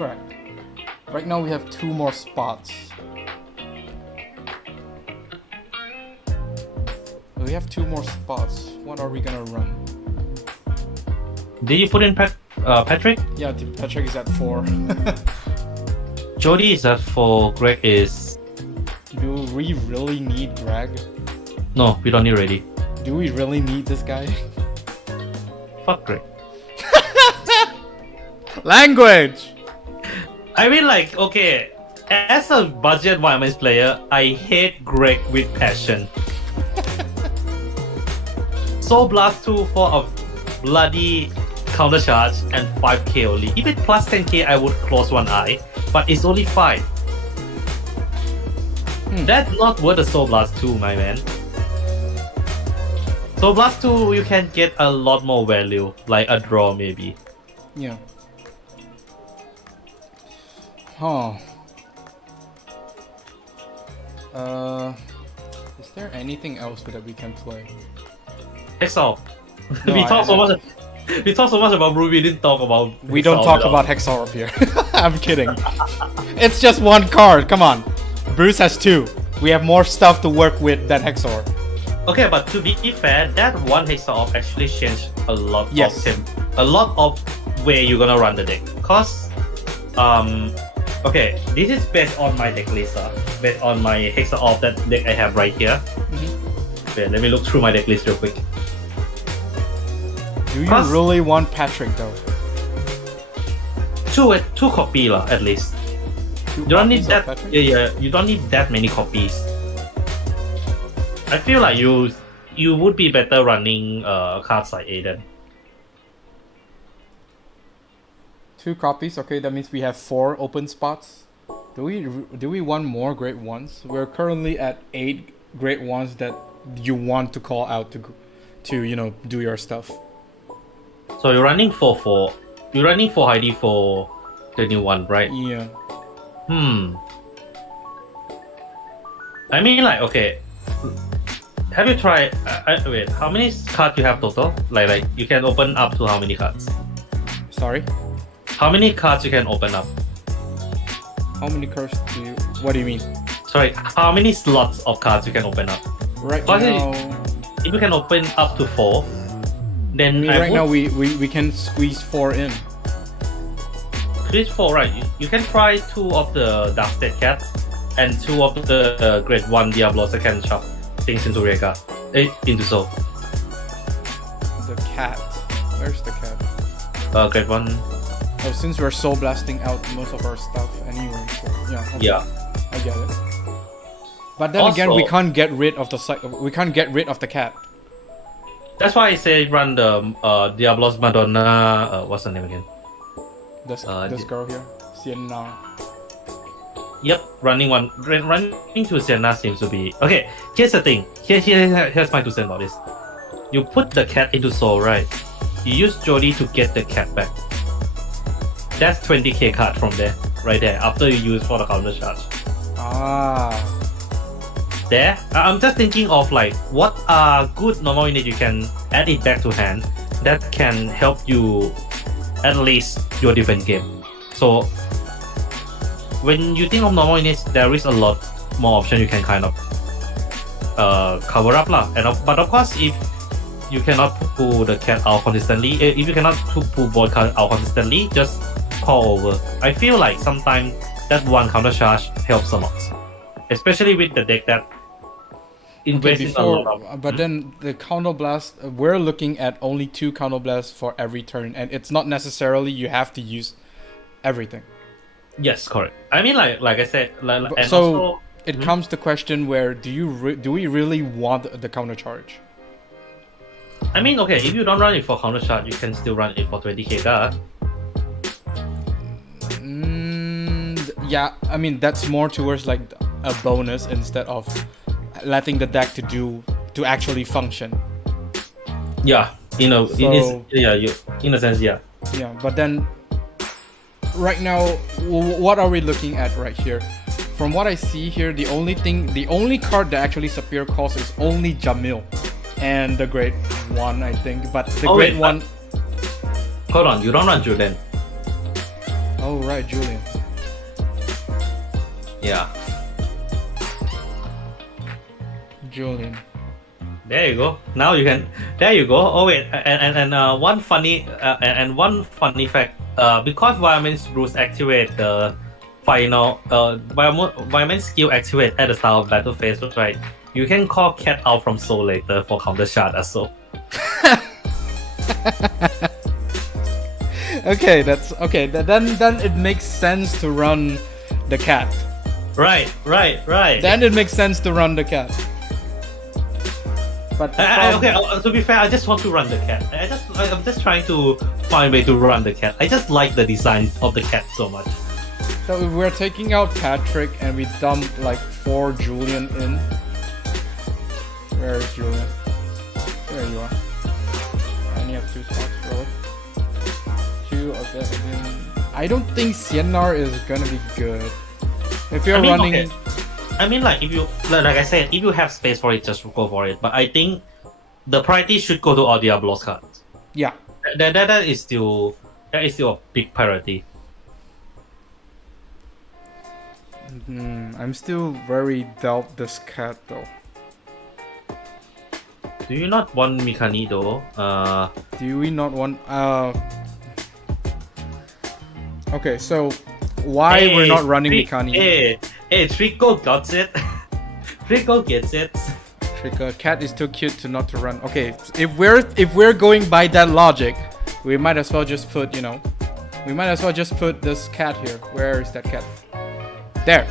correct. Right now we have 2 more spots. We have 2 more spots. What are we gonna run? Did you put in Patrick? Yeah, Patrick is at 4. Jody is at 4. Greg is. Do we really need Greg? No, we don't need ready. Do we really need this guy? Fuck Greg. Language! I mean, like, okay, as a budget YMS player, I hate Greg with passion. Soul Blast 2 for a bloody counter charge and 5k only. If it plus 10k, I would close one eye, but it's only 5. That's not worth a Soul Blast 2, my man. Soul Blast 2, you can get a lot more value, like a draw maybe. Yeah. Huh. Is there anything else that we can play? Hexaorb. No, we talk so much. We talk so much about Ruby. We didn't talk about. We don't Hexaorb talk at all. about Hexaorb here. I'm kidding. It's just 1 card. Come on. Bruce has 2. We have more stuff to work with than Hexaorb. Okay, but to be fair, that one Hexaorb actually changed a lot Yes. of him. A lot of where you're gonna run the deck. Cause, okay, this is based on my deck list. Based on my Hexaorb that deck I have right here. Wait, let me look through my deck list real quick. Do you Plus- really want Patrick though? Two copy lah, at least. 2 You don't need copies of that. Patrick? Yeah. You don't need that many copies. I feel like you would be better running cards like Aiden. 2 copies. Okay, that means we have 4 open spots. Do we want more great ones? We're currently at 8 great ones that you want to call out to you know, do your stuff. So you're running 4-4. You're running 4 ID for the new one, right? Yeah. I mean, like, okay. Have you tried? Wait, how many cards you have total? Like you can open up to how many cards? Sorry? How many cards you can open up? How many cards do you... What do you mean? Sorry, how many slots of cards you can open up? Right Because now... if you can open up to 4, then right now we can squeeze 4 in. Squeeze 4, right? You can try 2 of the Dark State Cats and 2 of the Grade 1 Diablo second shop things into Rega. Into Soul. The cat. Where's the cat? Grade 1. Oh, since we're soul blasting out most of our stuff anyway, so yeah. Okay. Yeah. I get it. But then Also, again, we can't get rid of the cat. That's why I say run the Diablo's Madonna. What's her name again? This girl here, Sienna. Yep, running to Sienna seems to be okay. Here's the thing. Here's my 2 cents about this. You put the cat into soul, right? You use Jodie to get the cat back. That's 20k card from there, right there. After you use for the counter charge. Ah. There, I'm just thinking of like what are good normal unit you can add it back to hand that can help you at least your defense game. So when you think of normal units, there is a lot more option you can kind of cover up lah. But of course, if you cannot pull the cat out consistently, if you cannot pull both cards out consistently, just call over. I feel like sometimes that one counter charge helps a lot, especially with the deck that invests a lot of. But then the counter blast, we're looking at only 2 counter blasts for every turn, and it's not necessarily you have to use everything. Yes, correct. I mean, like I said, and so also, it comes to question where do we really want the counter charge? I mean, okay, if you don't run it for counter charge, you can still run it for 20k guard. Yeah, I mean that's more towards like a bonus instead of letting the deck to actually function. Yeah, in a sense, yeah. Yeah, but then right now, what are we looking at right here? From what I see here, the only card that actually Sapir calls is only Jamil and the Grade 1, I think. But the Grade 1. Hold on, you don't run Julian. Oh right, Julian. Yeah. Julian. There you go. Now you can. There you go. Oh wait, and one funny fact. Because Environment's Bruce activate the final Environment skill activate at the start of battle phase, right? You can call cat out from soul later for counter shard as well. Okay, that's okay. Then it makes sense to run the cat. Right. Then it makes sense to run the cat. But okay, to be fair, I just want to run the cat. I'm just trying to find a way to run the cat. I just like the design of the cat so much. So if we're taking out Patrick and we dump like 4 Julian in. Where is Julian? There you are. I only have 2 spots for it. 2 of that. I don't think Sienar is gonna be good. If you're running. Okay. I mean, like if you, like I said, if you have space for it, just go for it. But I think the priority should go to all Diablo's cards. Yeah. That is still a big priority. I'm still very doubt this cat though. Do you not want Mikani though? Do we not want? Okay, so why we're not running Mikani? Hey, Trico got it. Trico gets it. Trico, cat is too cute to not to run. Okay, if we're going by that logic, we might as well just put this cat here. Where is that cat? There.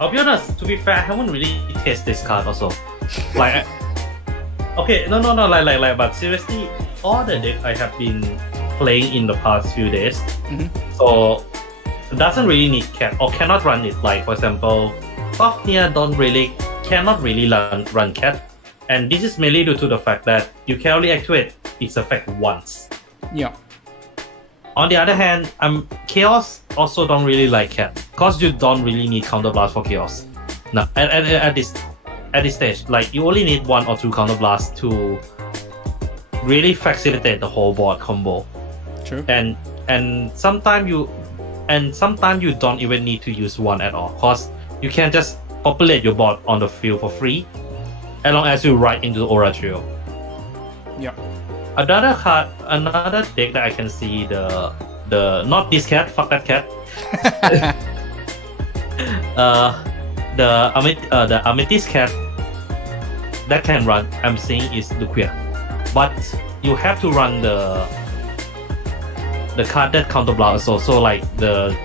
I'll be honest. To be fair, I haven't really tested this card also. Like, okay, no, like, but seriously, all the deck I have been playing in the past few days, so it doesn't really need cat or cannot run it. Like for example, Fafnir cannot really run cat, and this is mainly due to the fact that you can only activate its effect once. Yeah. On the other hand, Chaos also don't really like Cat, cause you don't really need counterblast for Chaos. No, at this stage, like you only need 1 or 2 counterblasts to really facilitate the whole board combo. True. And sometimes you don't even need to use 1 at all, cause you can just populate your board on the field for free, as long as you ride into the Aura Trio. Yeah. Another deck that I can see the not this cat, fuck that cat. The Amethyst cat that can run, I'm saying, is Luquia, but you have to run the card that counterblast also. So like the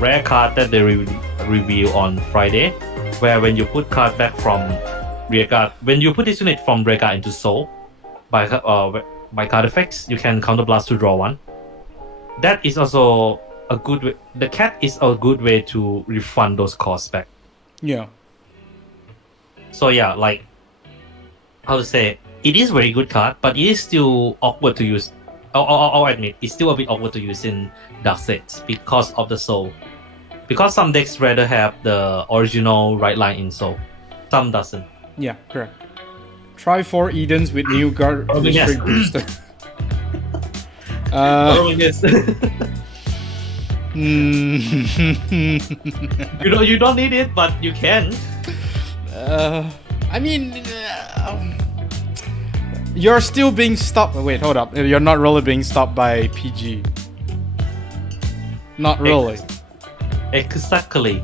rare card that they reveal on Friday, where when you put card back from rear guard, when you put this unit from rear guard into soul by card effects, you can counterblast to draw 1. That is also a good way. The cat is a good way to refund those costs back. Yeah. So yeah, like how to say, it is very good card, but it is still awkward to use. I'll admit, it's still a bit awkward to use in dark sets because of the soul. Because some decks rather have the original right line in soul, some doesn't. Yeah, correct. Try 4 Edens with new guard yes. booster. Yes. You don't need it, but you can. I mean, you're still being stopped. Wait, hold up. You're not really being stopped by PG. Not really. Exactly.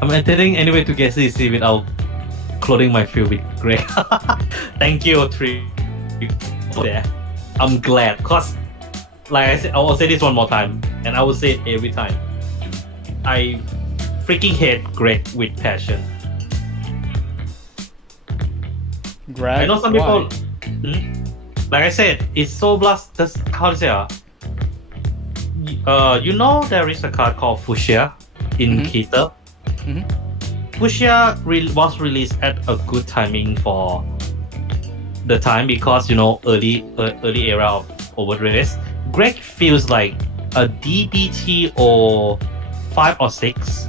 I'm entering anyway to get CC without clothing my field with grey. Thank you, Tree. There. I'm glad, cause like I said, I will say this one more time, and I will say it every time. I freaking hate Greg with passion. Greg? I know some people. Like I said, it's so blast. That's how to say. You know there is a card called Fuchsia in Keter. Fuchsia was released at a good timing for the time, because you know early era of overdress. Greg feels like a DBT or 5 or 6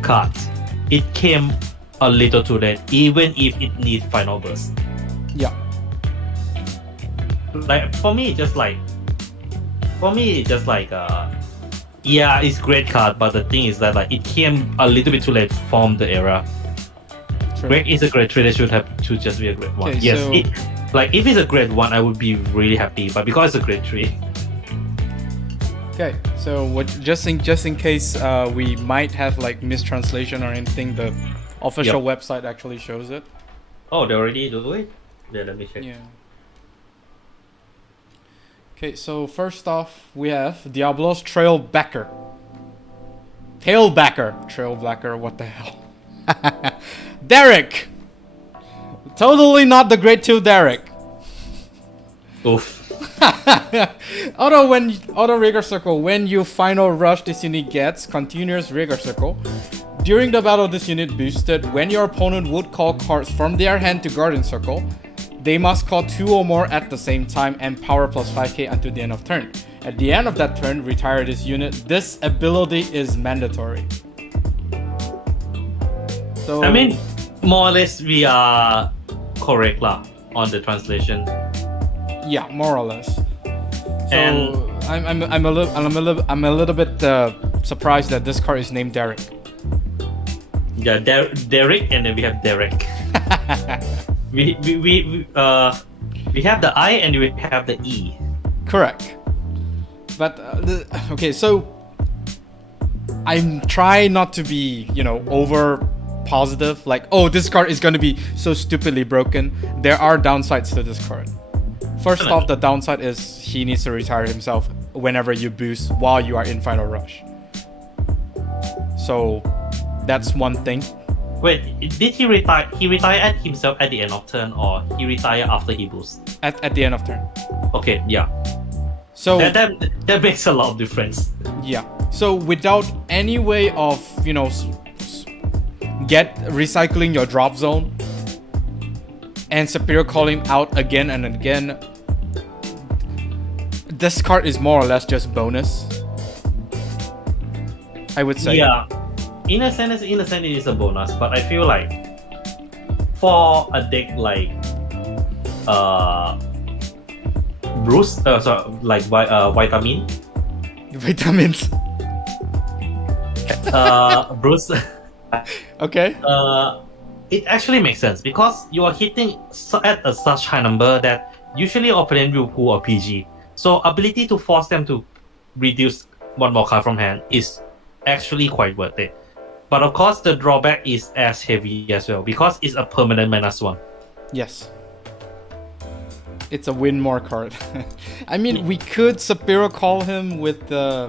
card. It came a little too late, even if it needs final burst. Yeah. Like for me, just like yeah, it's great card, but the thing is that like it came a little bit too late from the era. True. Greg is a great 3 that should have to just be a great 1. Okay, yes, so... if it's a grade 1, I would be really happy, but because it's a grade 3. Okay, so just in case we might have like mistranslation or anything, the official website actually shows it. Oh, they already do it? Yeah, let me check. Yeah. Okay, so first off, we have Diablo's Trailbacker. Trailbacker, what the hell? Derek! Totally not the grade 2 Derek. Oof. Auto Rigor Circle. When you final rush this unit gets continuous Rigor Circle. During the battle, this unit boosted. When your opponent would call cards from their hand to Guardian Circle, they must call 2 or more at the same time and power plus 5k until the end of turn. At the end of that turn, retire this unit. This ability is mandatory. So I mean, more or less we are correct lah on the translation. Yeah, more or less. So And I'm a little bit surprised that this card is named Derek. yeah, Derek, and then we have Derek. we have the I and we have the E. Correct. But okay, so I'm trying not to be, over positive. Like, oh, this card is going to be so stupidly broken. There are downsides to this card. First off, the downside is he needs to retire himself whenever you boost while you are in Final Rush. So that's one thing. Wait, did he retire? He retired himself at the end of turn, or he retired after he boosts? At the end of turn. Okay, yeah. So that makes a lot of difference. Yeah. So without any way of, recycling your drop zone and superior calling out again and again, this card is more or less just bonus. I would say. Yeah, in a sense, it is a bonus, but I feel like for a deck like Bruce, like Vitamin, Vitamins. Bruce. Okay. It actually makes sense because you are hitting at a such high number that usually opponent will pull a PG. So ability to force them to reduce one more card from hand is actually quite worth it. But of course, the drawback is as heavy as well because it's a permanent -1. Yes. It's a win more card. I mean, we could Superior Call him with the.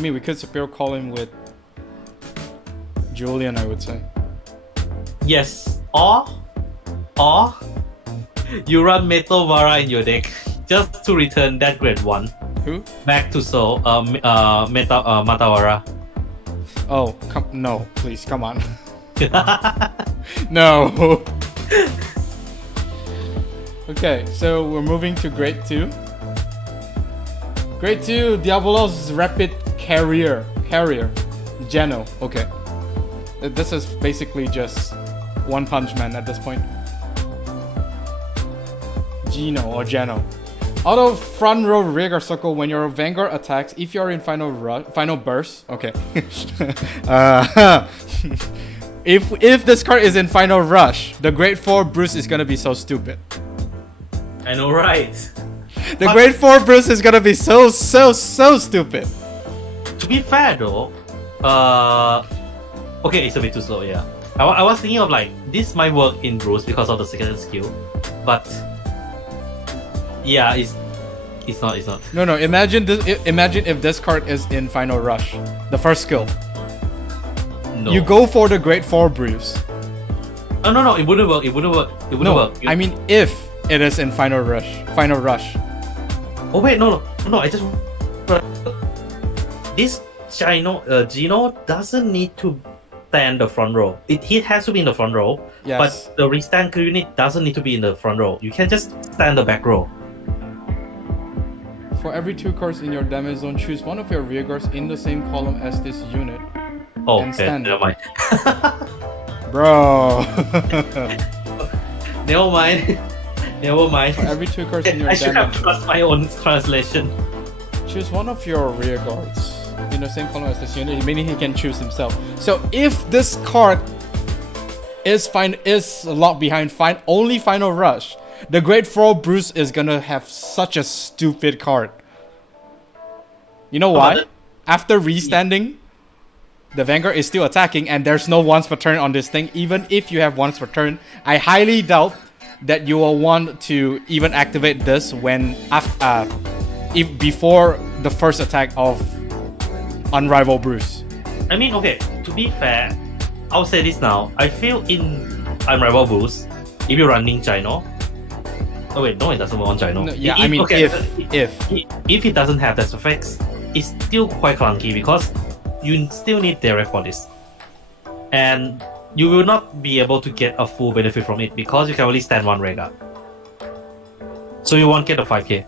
We could Superior Call him with Julian, I would say. Yes, or you run Metal Vara in your deck just to return that grade 1 Who? back to Soul. Matawara. Oh, no, please, come on. No. Okay, so we're moving to grade 2. Grade 2, Diabolos Rapid Carrier. Geno, okay. This is basically just One Punch Man at this point. Geno. Auto front row rearguard circle when your Vanguard attacks. If you're in final burst, okay. If this card is in final rush, the grade 4 Bruce is gonna be so stupid. I know, right? The grade 4 Bruce is gonna be so stupid. To be fair though, okay, it's a bit too slow, yeah. I was thinking of like, this might work in Bruce because of the second skill, but yeah, it's not. No, imagine this. Imagine if this card is in final rush, the first skill. No. You go for the grade 4 Bruce. Oh, no, it wouldn't work. It wouldn't work. I mean, if it is in final rush. Oh wait, no. I just this Geno doesn't need to stand the front row. It has to be in the front row. Yes. But the restand unit doesn't need to be in the front row. You can just stand the back row. For every 2 cards in your damage zone, choose one of your rear guards in the same column as this unit. Oh, and okay, stand. never mind. Bro. Never mind. For every 2 cards in your I should have damage trust my own translation. choose one of your rear guards in the same column as this unit, meaning he can choose himself. So if this card is locked behind only final rush, the grade 4 Bruce is gonna have such a stupid card. You know why? After restanding, the Vanguard is still attacking and there's no once per turn on this thing. Even if you have once per turn, I highly doubt that you will want to even activate this when before the first attack of Unrivaled Bruce. I mean, okay, to be fair, I'll say this now. I feel in Unrivaled Bruce, if you're running Geno. Oh wait, no, it doesn't want Geno. No, yeah, I mean, if it doesn't have that effects, it's still quite clunky because you still need direct for this, and you will not be able to get a full benefit from it because you can only stand one Rega. So you won't get a 5k.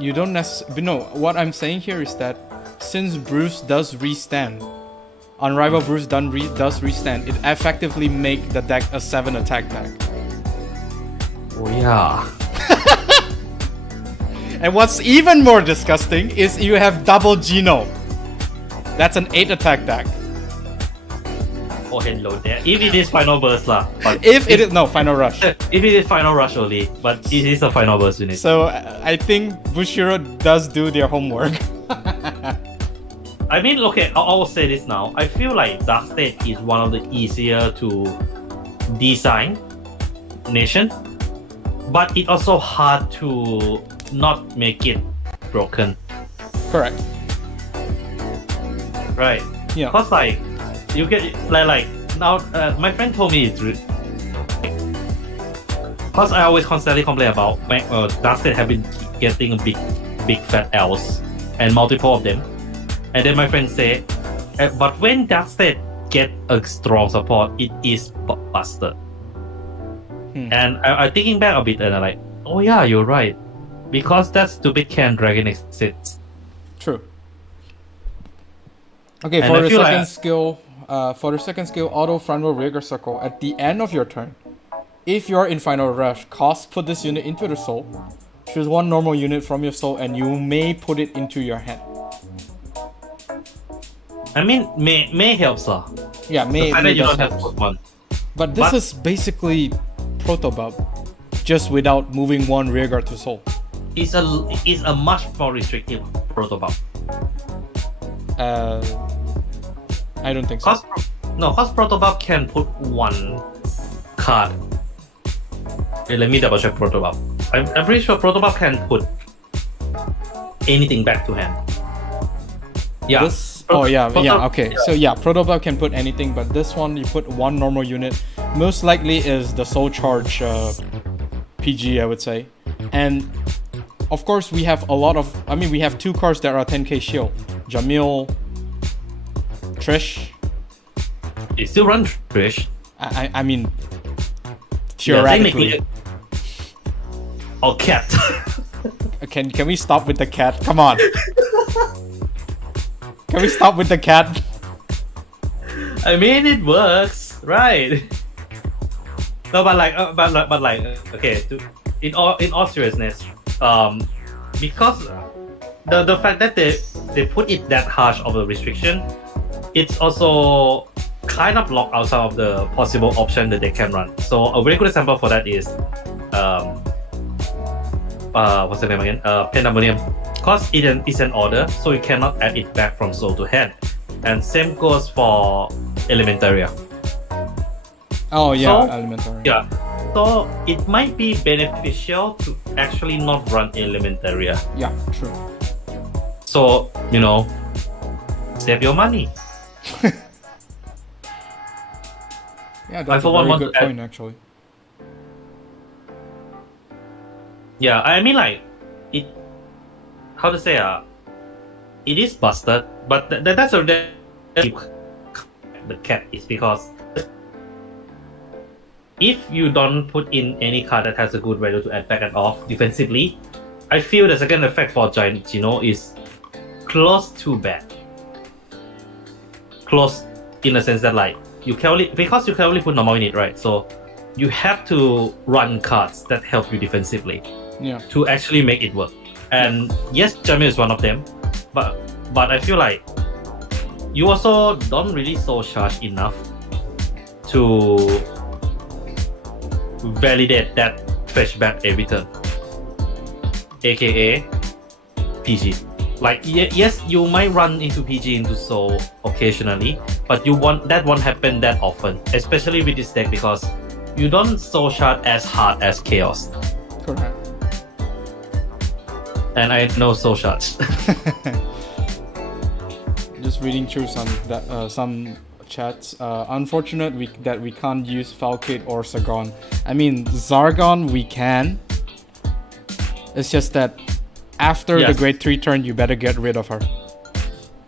You don't necessarily. No, what I'm saying here is that since Bruce does restand, Unrivaled Bruce does restand, it effectively make the deck a 7 attack deck. Oh yeah. And what's even more disgusting is you have double Geno. That's an 8 attack deck. Oh hello there. If it is final burst lah. But If it is final rush. if it is final rush only, but it is a final burst unit. So I think Bushiro does do their homework. I mean, okay, I will say this now. I feel like Dark State is one of the easier to design nation, but it also hard to not make it broken. Correct. Right. Yeah. Cause like you get like now my friend told me it's cause I always constantly complain about Dark State have been getting big fat L's and multiple of them, and then my friend say, but when Dark State get a strong support, it is busted. And I thinking back a bit and I'm like, oh yeah, you're right. because that stupid can dragon exists. True. Okay, And for I the feel second like- skill, auto front row rigor circle. At the end of your turn, if you're in final rush, cast put this unit into the soul. Choose one normal unit from your soul, and you may put it into your hand. I mean, may helps lah. Yeah, The may fact that you does don't have to help. put one. But this But- is basically protobub, just without moving one rearguard to soul. It's a much more restrictive protobub. I don't think so. Cause protobub can put one card. Okay, let me double check protobub. I'm pretty sure protobub can put anything back to hand. Yeah. This, oh yeah, Protobub- okay. So yeah, protobub can put anything, but this one you put one normal unit. Most likely is the soul charge PG, I would say. And of course we have a lot of, I mean we have two cards that are 10k shield. Jamil, Trish. It still run Trish. I mean Yeah, theoretically. technically. Or cat. Can we stop with the cat? Come on. Can we stop with the cat? I mean, it works, right? No, but like, okay. In all seriousness, because the fact that they put it that harsh of a restriction, it's also kind of lock out some of the possible options that they can run. So a very good example for that is, what's the name again? Pandemonium. Cause it's an order, so you cannot add it back from soul to hand. And same goes for Elementaria. Oh yeah, So- elementary. Yeah. So it might be beneficial to actually not run Elementaria. Yeah, true. So, save your money. Yeah, I that's for a one very want good to add- point actually. Yeah, I mean like it. How to say it is busted, but that's a the cat is because if you don't put in any card that has a good value to add back and off defensively, I feel the second effect for Giant Gino is close to bad. Close in the sense that like you can only put normal in it, right? So you have to run cards that help you defensively Yeah. to actually make it work. And yes, Jamil is one of them, but I feel like you also don't really soul charge enough to validate that fetch back every turn, aka PG. Like yes, you might run into PG into soul occasionally, but that won't happen that often, especially with this deck because you don't soul shard as hard as chaos. Correct. And I know soul shards. Just reading through some chats. Unfortunate that we can't use Falcate or Sargon. I mean, Zargon we can. It's just that after the Yes. grade 3 turn, you better get rid of her.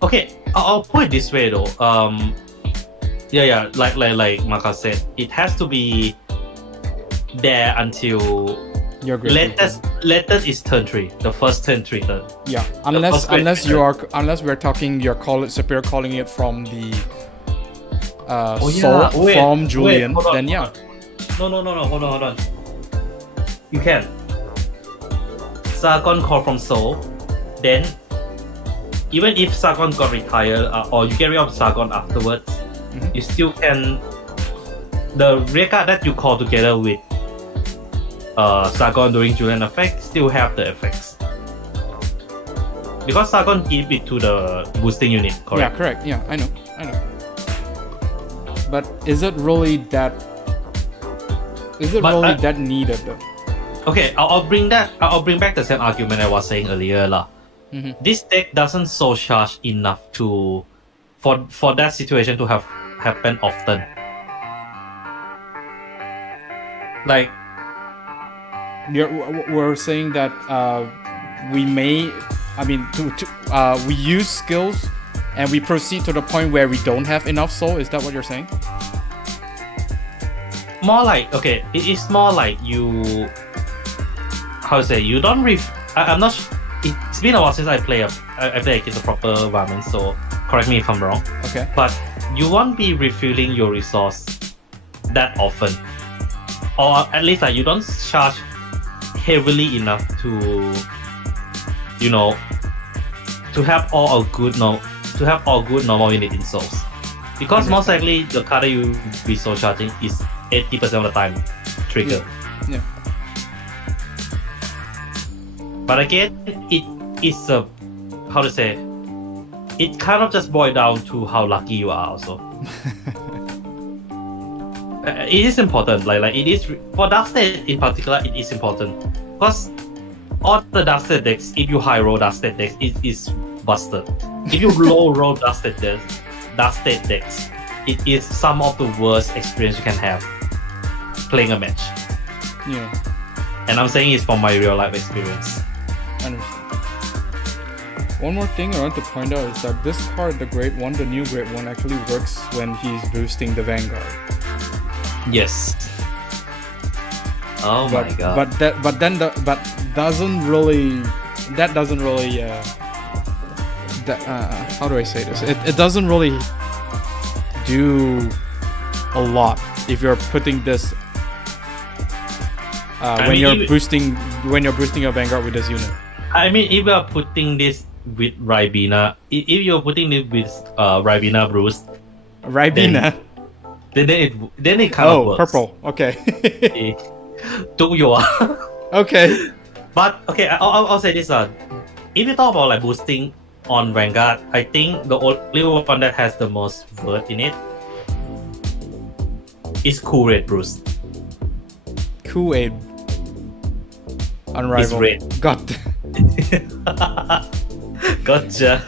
Okay, I'll put it this way though. Like Maka said, it has to be there until Your grade 3 latest is turn 3, the first turn 3 turn. Yeah, first grade unless we're talking Superior calling it from the yeah, soul wait, from Julian, hold on, then yeah. hold on. No, hold on. You can. Sargon call from Soul, then even if Sargon got retired or you get rid of Sargon afterwards, Mhm. you still can. The rear card that you call together with Sargon during Julian effect still have the effects. Because Sargon give it to the boosting unit, Yeah, correct? correct. Yeah, I know. But is it really that? Is it But really I- that needed though? Okay, I'll bring back the same argument I was saying earlier lah. Mhm. This deck doesn't soul charge enough for that situation to have happen often. Like We're saying that we may, I mean, we use skills and we proceed to the point where we don't have enough soul. Is that what you're saying? more like, okay, it is more like you, how to say, you don't I'm not. It's been a while since I play against a proper environment, so correct me if I'm wrong. Okay. But you won't be refilling your resource that often, or at least like you don't charge heavily enough to, to have all good normal unit in souls. Because most likely the card that you be soul charging is 80% of the time trigger. Yeah. But again, it is a, how to say, it kind of just boils down to how lucky you are also. It is important, like it is, for Dark State in particular, it is important. Because all the Dark State decks, if you high roll Dark State decks, it is busted. If you low roll Dark State decks, it is some of the worst experience you can have playing a match. Yeah. And I'm saying it's from my real life experience. Understand. One more thing I want to point out is that this card, the Great One, the new Great One, actually works when he's boosting the Vanguard. Yes. Oh my god. But doesn't really. How do I say this? It doesn't really do a lot if you're putting this. When you're boosting your Vanguard with this unit. I mean, if you're putting this with Ribena, if you're putting it with Ribena Bruce, Ribena. Then it kind of works. Purple. Okay. Do you are. Okay. But okay, I'll say this. If you talk about like boosting on Vanguard, I think the only one that has the most word in it is Cool Red Bruce. Kool-Aid. Unrivaled. It's red. God. Gotcha.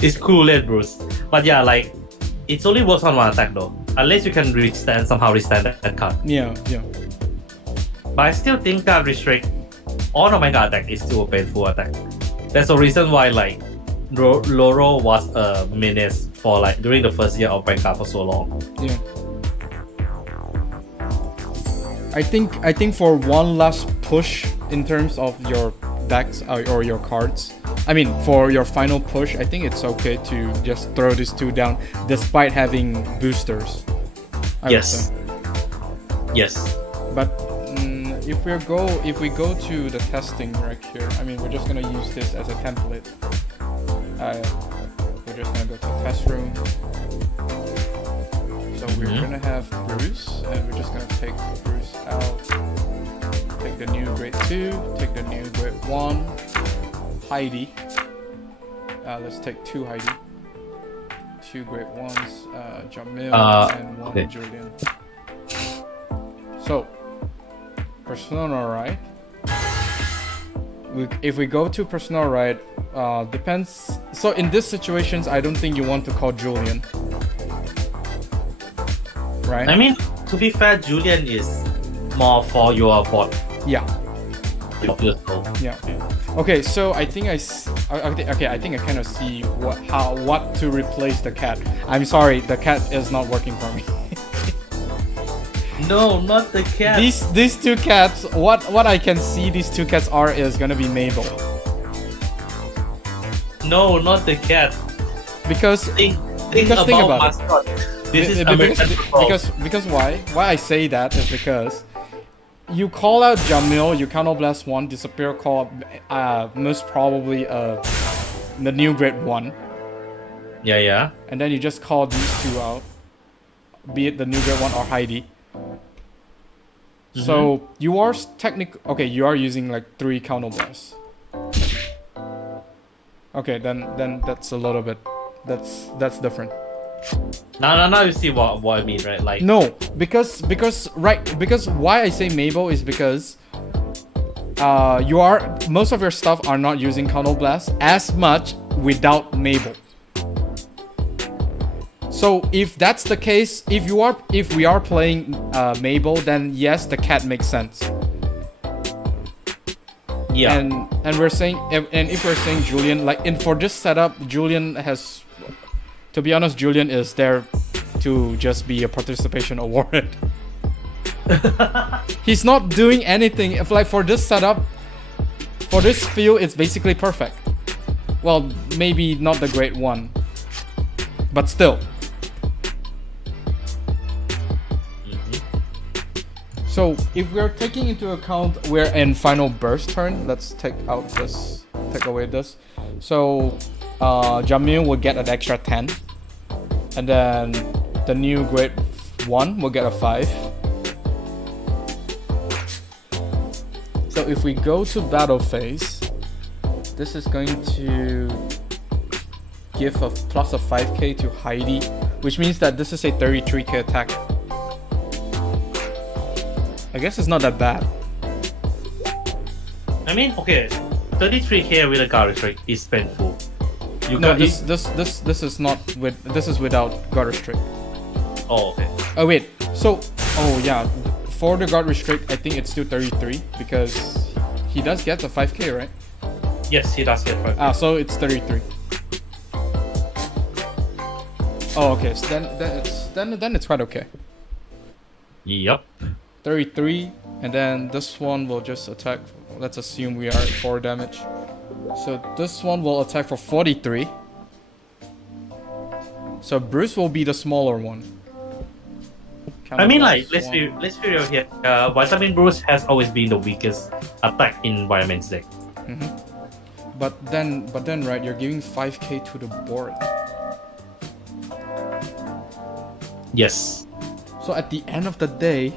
It's Cool Red Bruce. But yeah, like it only works on one attack though. Unless you can somehow restand that card. Yeah. But I still think that restrict on a Vanguard attack is still a painful attack. That's the reason why like Loro was a menace for like during the first year of Vanguard for so long. Yeah. I think for one last push in terms of your decks or your cards, I mean for your final push, I think it's okay to just throw these two down despite having boosters. Yes. But if we go to the testing right here, I mean we're just gonna use this as a template. We're just gonna go to test room. So we're gonna have Bruce, and we're just gonna take Bruce out. Take the new Grade 2, take the new Grade 1, Heidi. Let's take two Heidi. Two Grade 1s, Jamil, and one Julian. So, Persona, right? If we go to Persona, right, depends. So in these situations, I don't think you want to call Julian. Right? I mean, to be fair, Julian is more for your bot. Yeah. Yeah. Okay, so I think I kind of see what to replace the cat. I'm sorry, the cat is not working for me. No, not the cat. These two cats, what I can see these two cats is gonna be Mabel. No, not the cat. Because think about mascot. This is American football. Because why? Why I say that is because you call out Jamil, you counterblast one, disappear, call most probably the new Grade 1. Yeah. And then you just call these two out, be it the new Grade 1 or Heidi. So you are you are using like 3 counterblasts. Okay, then that's a little bit, that's different. Now you see what I mean, right? Like no, because why I say Mabel is because most of your stuff are not using counterblast as much without Mabel. So if that's the case, if we are playing Mabel, then yes, the cat makes sense. Yeah. And we're saying, and if we're saying Julian, like for this setup, Julian has, to be honest, Julian is there to just be a participation award. He's not doing anything. If like for this setup, for this field, it's basically perfect. Well, maybe not the great one, but still. So if we're taking into account we're in final burst turn, let's take away this. So Jamil will get an extra 10, and then the new grade 1 will get a 5. So if we go to battle phase, this is going to give a plus of 5k to Heidi, which means that this is a 33k attack. I guess it's not that bad. I mean, okay, 33k with a guard restrict is painful. This is not with, this is without guard restrict. Oh, okay. Oh wait, so yeah, for the guard restrict, I think it's still 33 because he does get the 5k, right? Yes, he does get 5k. So it's 33. Oh, okay. So then it's quite okay. Yep. 33, and then this one will just attack. Let's assume we are at 4 damage. So this one will attack for 43. So Bruce will be the smaller one. I mean, like, let's be real here. Vitamin Bruce has always been the weakest attack in Environment's deck. But then, right, you're giving 5k to the board. Yes. So at the end of the day,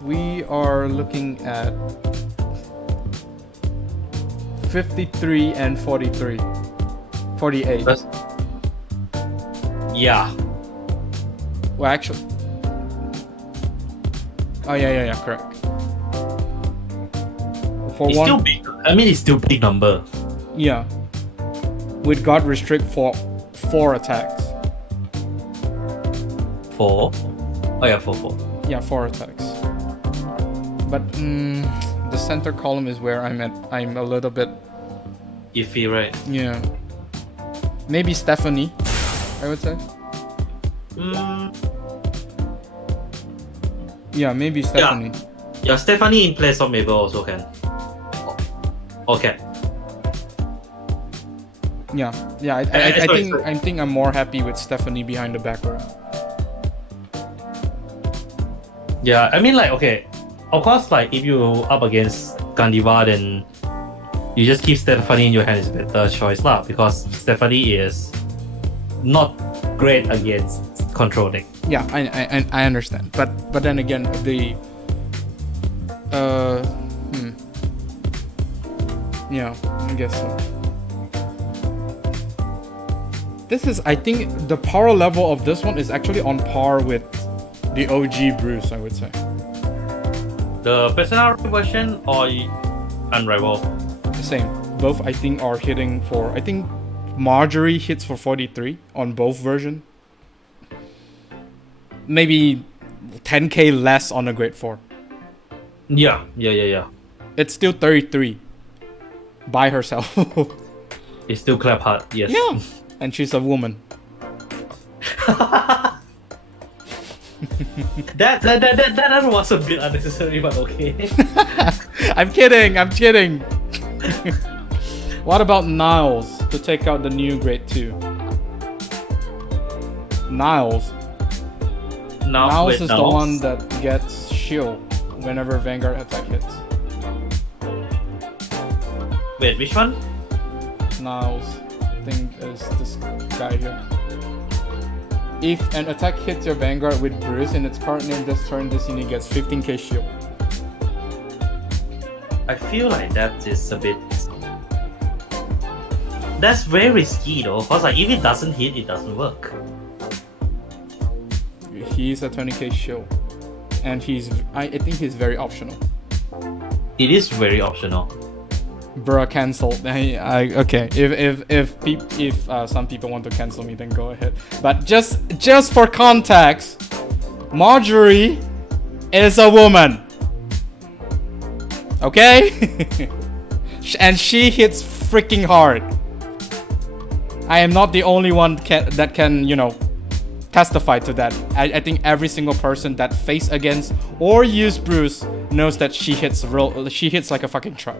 we are looking at 53 and 43. 48. Yeah. Well, actually. Oh, yeah, correct. For It's one, still big. I mean, it's still big number. yeah. With guard restrict for 4 attacks. 4? Oh yeah, 4. Yeah, 4 attacks. But the center column is where I'm a little bit, Iffy, right? yeah. Maybe Stephanie, I would say. Yeah, maybe Stephanie. Yeah, Stephanie in place of Mabel also can. Okay. Yeah. I think I'm more happy with Stephanie behind the back row. Yeah, I mean, like, okay. Of course, like, if you up against Gandiva, then you just keep Stephanie in your hand is a better choice lah, because Stephanie is not great against control deck. Yeah, I understand, but then again, the yeah, I guess so. This is, I think, the power level of this one is actually on par with the OG Bruce, I would say. The personality version or Unrivaled? Same. Both, I think, are hitting for, I think Marjorie hits for 43 on both versions. Maybe 10k less on a grade 4. Yeah. It's still 33 by herself. It's still clap hard, yes. Yeah, and she's a woman. That was a bit unnecessary, but okay. I'm kidding. What about Niles to take out the new grade 2? Niles is the one that gets shield whenever Vanguard attack hits. Wait, which one? Niles, I think is this guy here. If an attack hits your Vanguard with Bruce in its current name this turn, this unit gets 15k shield. I feel like that is a bit... That's very risky though, because like, if it doesn't hit, it doesn't work. He's a 20k shield. And I think he's very optional. It is very optional. Bruh, cancelled. Okay, if some people want to cancel me, then go ahead. But just for context, Marjorie is a woman. Okay? And she hits freaking hard. I am not the only one that can, testify to that. I think every single person that faced against or used Bruce knows that she hits like a fucking truck.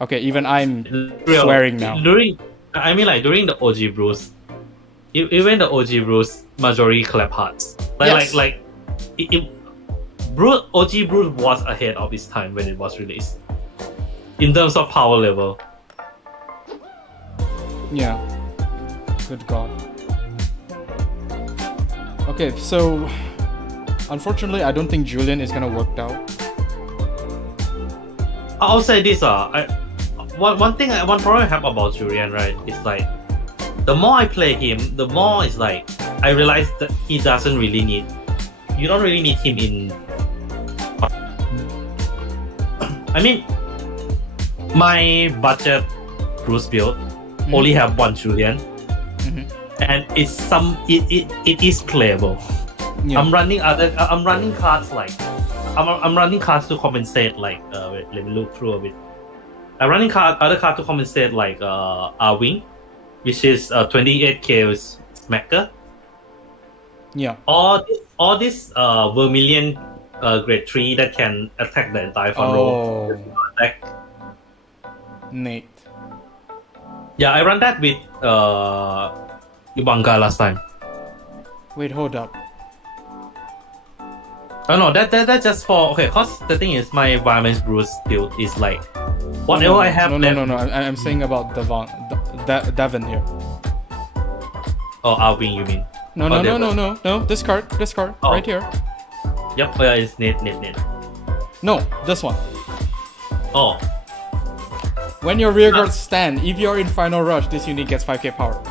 Okay, even I'm swearing now. During the OG Bruce, even the OG Bruce majority clap hearts. Yes. OG Bruce was ahead of its time when it was released in terms of power level. Yeah. Good God. Okay, so unfortunately, I don't think Julian is gonna work out. I'll say this one problem I have about Julian, right, is like the more I play him, the more it's like I realize that you don't really need him in. I mean, my budget Bruce build only have one Julian, and it is playable. Yeah. I'm running cards like I'm running cards to compensate like wait, let me look through a bit. I'm running other cards to compensate like R-Wing, which is 28k with Smacker. Yeah. All this Vermilion grade 3 that can attack the entire front row. Attack. Nate. Yeah, I ran that with Vanguard last time. Wait, hold up. Oh no, that's just for okay. Cause the thing is, my Violence Bruce build is like whatever I have. No. I'm saying about Devon here. Oh, R-Wing, you mean? No. This card, right here. Yep. Oh yeah, it's Nate. No, this one. Oh. When your rear guards stand, if you're in final rush, this unit gets 5k power.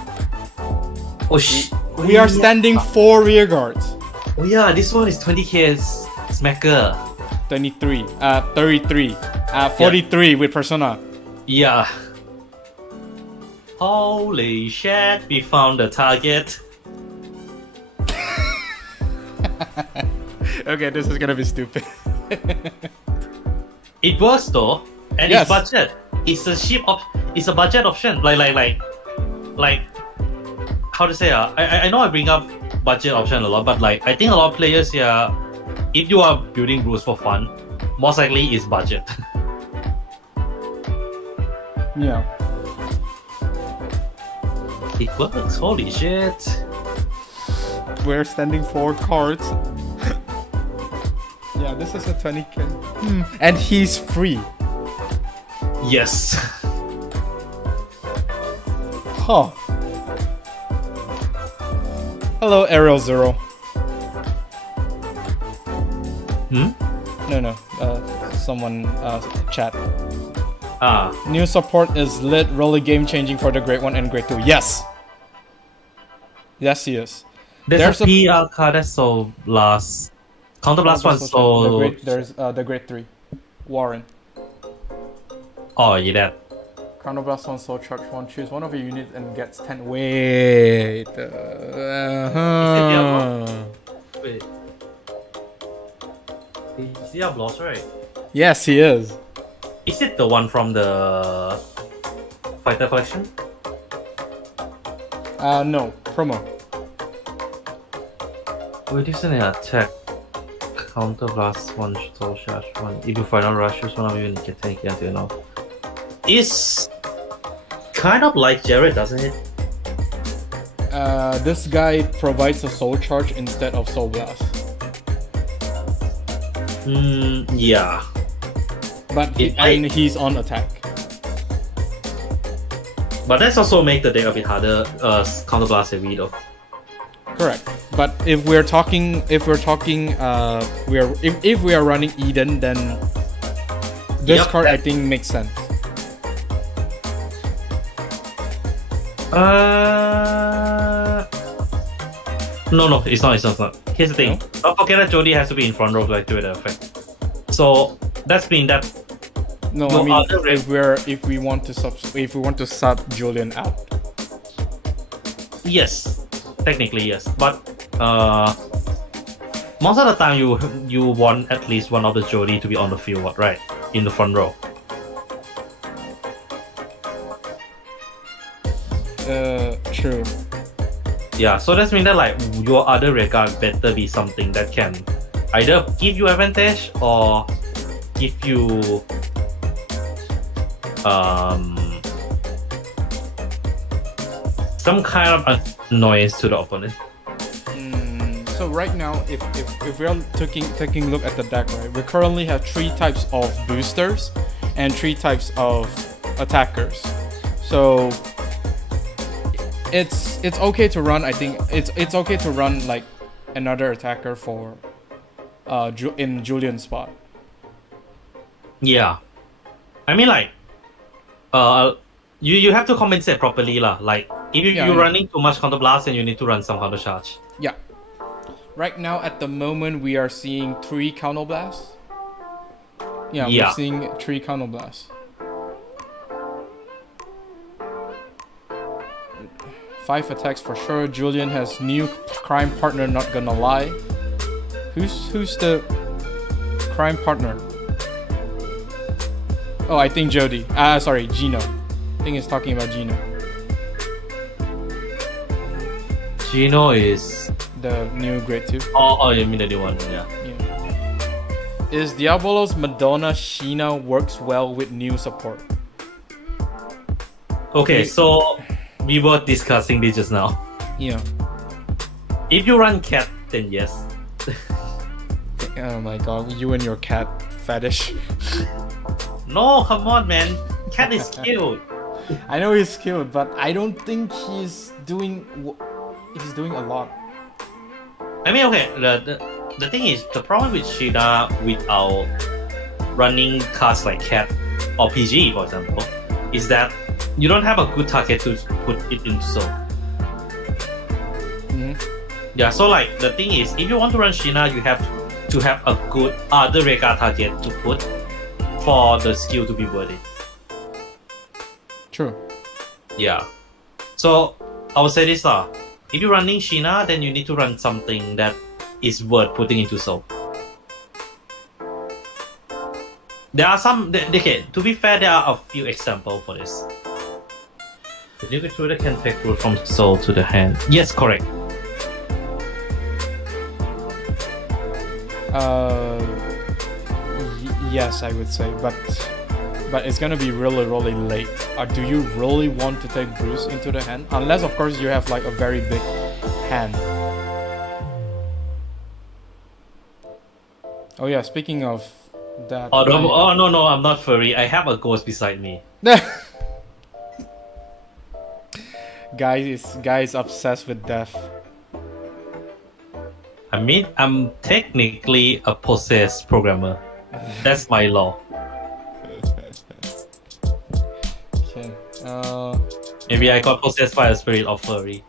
Oh shit. We are standing 4 rear guards. Oh yeah, this one is 20k Smacker. 23, 33, 43 with Persona. Yeah. Holy shit, we found the target. Okay, this is gonna be stupid. It works though, and yes. It's budget. It's a budget option. Like how to say I know I bring up budget option a lot, but like I think a lot of players here, if you are building Bruce for fun, most likely is budget. Yeah. It works. Holy shit. We're standing 4 cards. Yeah, this is a 20k. And he's free. Yes. Huh. Hello, Ariel Zero. No. Someone chat. Ah. New support is lit, really game changing for the grade 1 and grade 2. Yes. Yes, he is. There's a PR card that sold last. Counterblast one sold. There's the grade 3. Warren. Oh, yeah, that. Counterblast one soul charge 1. Choose one of your units and gets 10. Wait. Wait. Is he Bloss, right? Yes, he is. Is it the one from the Fighter Collection? No. Promo. Wait, isn't it attack? Counterblast 1, soul charge 1. If you final rush, choose one of you and get 10 until you know. It's kind of like Jared, doesn't it? This guy provides a soul charge instead of soul blast. Yeah. But he's on attack. But that's also make the deck a bit harder. Counterblast heavy though. Correct. But if we are running Eden, then this card I think makes sense. No, it's not. Here's the thing. Don't forget that Jody has to be in front row to activate the effect. So that's mean that. No, I mean if we want to sub Julian out. Yes, technically yes, but most of the time you want at least one of the Jody to be on the field, right? In the front row. True. Yeah, so that's mean that like your other regard better be something that can either give you advantage or give you some kind of annoyance to the opponent. So right now, if we're taking a look at the deck, right, we currently have 3 types of boosters and 3 types of attackers. So it's okay to run. I think it's okay to run like another attacker for in Julian's spot. Yeah, I mean like you have to compensate properly lah. Like if you're running too much counter blast, then you need to run some counter charge. Yeah. Right now, at the moment, we are seeing 3 counter blasts. Yeah, we're seeing 3 counter blasts. 5 attacks for sure. Julian has new crime partner, not gonna lie. Who's the crime partner? Oh, I think Jody. Sorry, Gino. I think he's talking about Gino. Gino is the new grade 2. Oh, you mean the new one? Yeah. Is Diabolo's Madonna Sheena works well with new support? Okay, so we were discussing this just now. Yeah. If you run cat, then yes. Oh my god, you and your cat fetish. No, come on, man. Cat is cute. I know he's cute, but I don't think he's doing a lot. I mean, okay, the thing is, the problem with Sheena without running cards like Cat or PG, for example, is that you don't have a good target to put it into soul. Yeah, so like, the thing is, if you want to run Sheena, you have to have a good other Rega target to put for the skill to be worthy. True. Yeah. So, I would say this lah. If you're running Sheena, then you need to run something that is worth putting into soul. There are some... Okay, to be fair, there are a few examples for this. The Liquid Shooter can take root from soul to the hand. Yes, correct. Yes, I would say, but it's gonna be really, really late. Do you really want to take Bruce into the hand? Unless, of course, you have like a very big hand. Oh yeah, speaking of that... Oh no, I'm not furry. I have a ghost beside me. Guy is obsessed with death. I mean, I'm technically a possessed programmer. That's my law. Okay. Maybe I got possessed by a spirit of furry.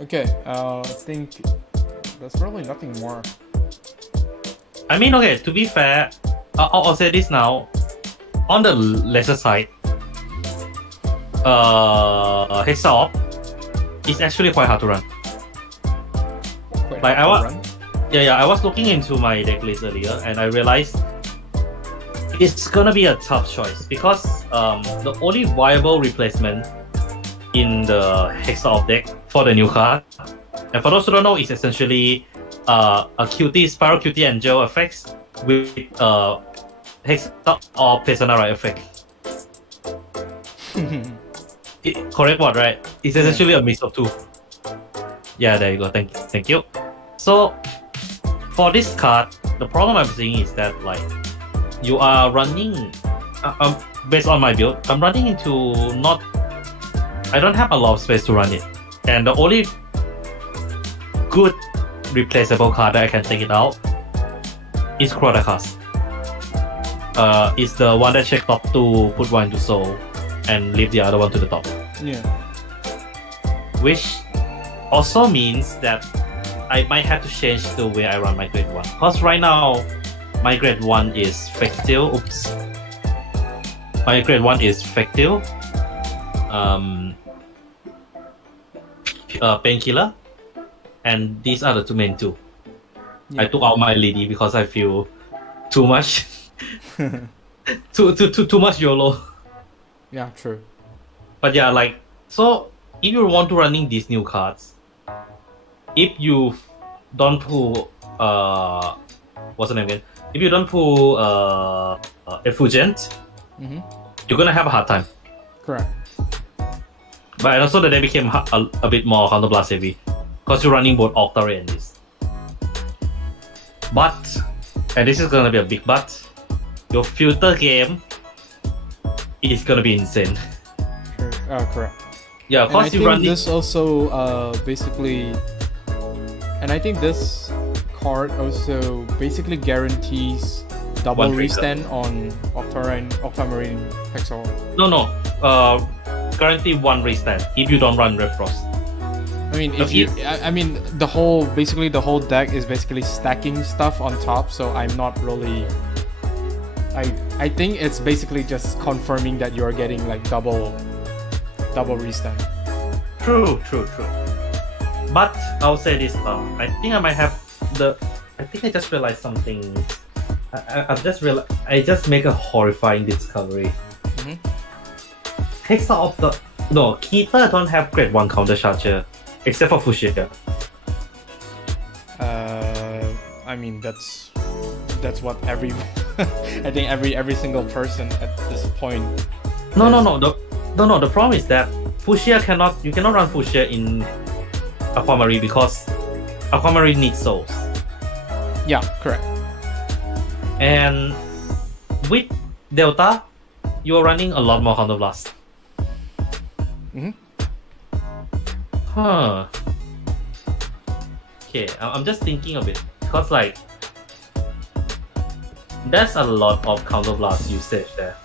Okay. I think there's probably nothing more. I mean, okay. To be fair, I'll say this now. On the lesser side, Hexaorb is actually quite hard to run. I was looking into my deck list earlier, and I realized it's gonna be a tough choice because the only viable replacement in the Hexaorb deck for the new card, and for those who don't know, is essentially a QT Spiral QT Angel effects with Hexaorb Persona Right effect. Correct word, right? It's essentially a mix of two. Yeah, there you go. Thank you. So for this card, the problem I'm seeing is that like you are running based on my build, I'm running into I don't have a lot of space to run it, and the only good replaceable card that I can take it out is Chronicast. It's the one that check top 2, put one into soul, and leave the other one to the top. Yeah. Which also means that I might have to change the way I run my grade 1. Because right now, my grade 1 is Factil. Oops. My grade 1 is Factil. Painkiller. And these are the two main two. Yeah. I took out my lady because I feel too much. too much YOLO. Yeah, true. But yeah, like, So if you want to running these new cards, if you don't pull what's the name again? If you don't pull Effulgent, you're gonna have a hard time. Correct. But also the deck became a bit more counterblast heavy because you're running both Octary and this. But, and this is gonna be a big but, your filter game is gonna be insane. Correct. Yeah, And I cause you think run this also basically, and I think this card also basically guarantees double One trigger. restand on Octamarine Hexaorb. No, guarantee one restand if you don't run Red Frost. I mean, if you, I mean, the whole deck is basically stacking stuff on top. So I'm not really. I think it's basically just confirming that you're getting like double restand. True. But I'll say this, I think I might have I think I just realized something. I just make a horrifying discovery. Hexaorb Keeper don't have grade 1 counter charger, except for Fushia. I mean that's what every I think every single person at this point. No. The problem is that you cannot run Fushia in Aquamarine because Aquamarine needs souls. Yeah, correct. And with Delta, you're running a lot more counterblast. Huh. Okay, I'm just thinking of it because like that's a lot of counterblast usage there.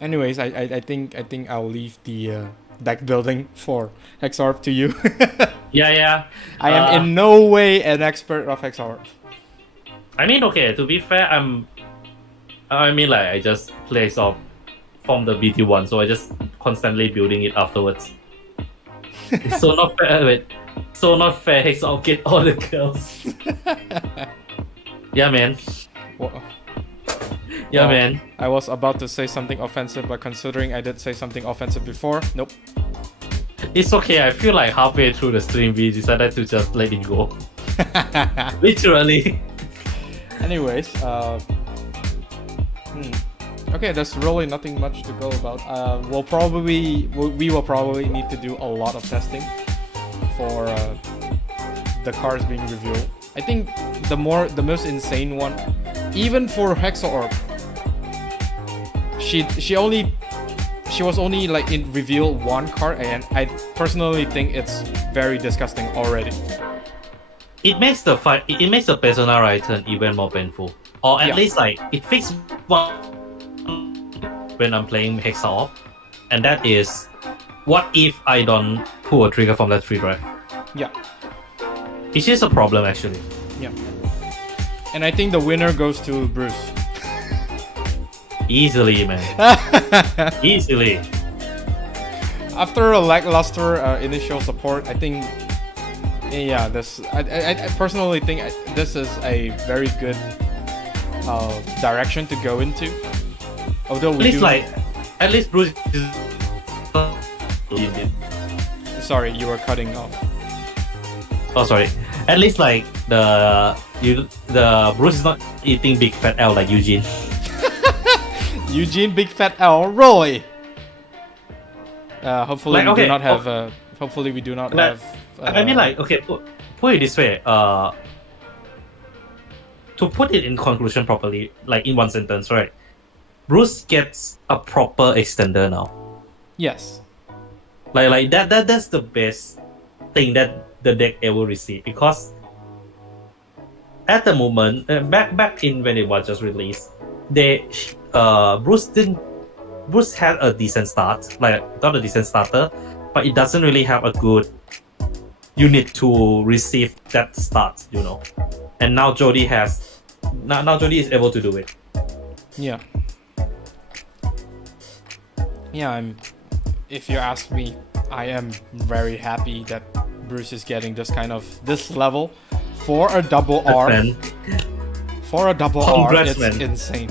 Anyways, I think I'll leave the deck building for Hexaorb to you. Yeah. I am in no way an expert of Hexaorb. I mean, okay, to be fair, I just play Hexaorb from the BT1, so I just constantly building it afterwards. It's so not fair, Hexaorb get all the kills. Yeah, man. Well, Yeah, man. I was about to say something offensive, but considering I did say something offensive before, nope. It's okay, I feel like halfway through the stream we decided to just let it go. Literally. Anyways, okay, there's really nothing much to go about. We will probably need to do a lot of testing for the cards being revealed. I think the most insane one, even for Hexaorb, she was only like in reveal one card, and I personally think it's very disgusting already. It makes the Persona Return even more painful. Or at least like it fixes one when I'm playing Hexaorb, and that is, what if I don't pull a trigger from that free drive? Yeah. Which is a problem actually. Yeah. And I think the winner goes to Bruce. Easily, man. Easily. After a lackluster initial support, I think, yeah, I personally think this is a very good direction to go into. Although at least Bruce is... Sorry, you were cutting off. Oh, sorry. At least like the Bruce is not eating big fat L like Eugene. Eugene Big Fat L, really? Hopefully we do not have. Hopefully we do not have. I mean, like, okay, put it this way. To put it in conclusion properly, like in one sentence, right? Bruce gets a proper extender now. Yes. Like that's the best thing that the deck ever received, because at the moment, back in when it was just released, Bruce had a decent start, like not a decent starter, but it doesn't really have a good unit to receive that start, you know. And now Jody is able to do it. Yeah. Yeah, if you ask me, I am very happy that Bruce is getting this level for a double R. For a double Congrats, R, it's man. insane.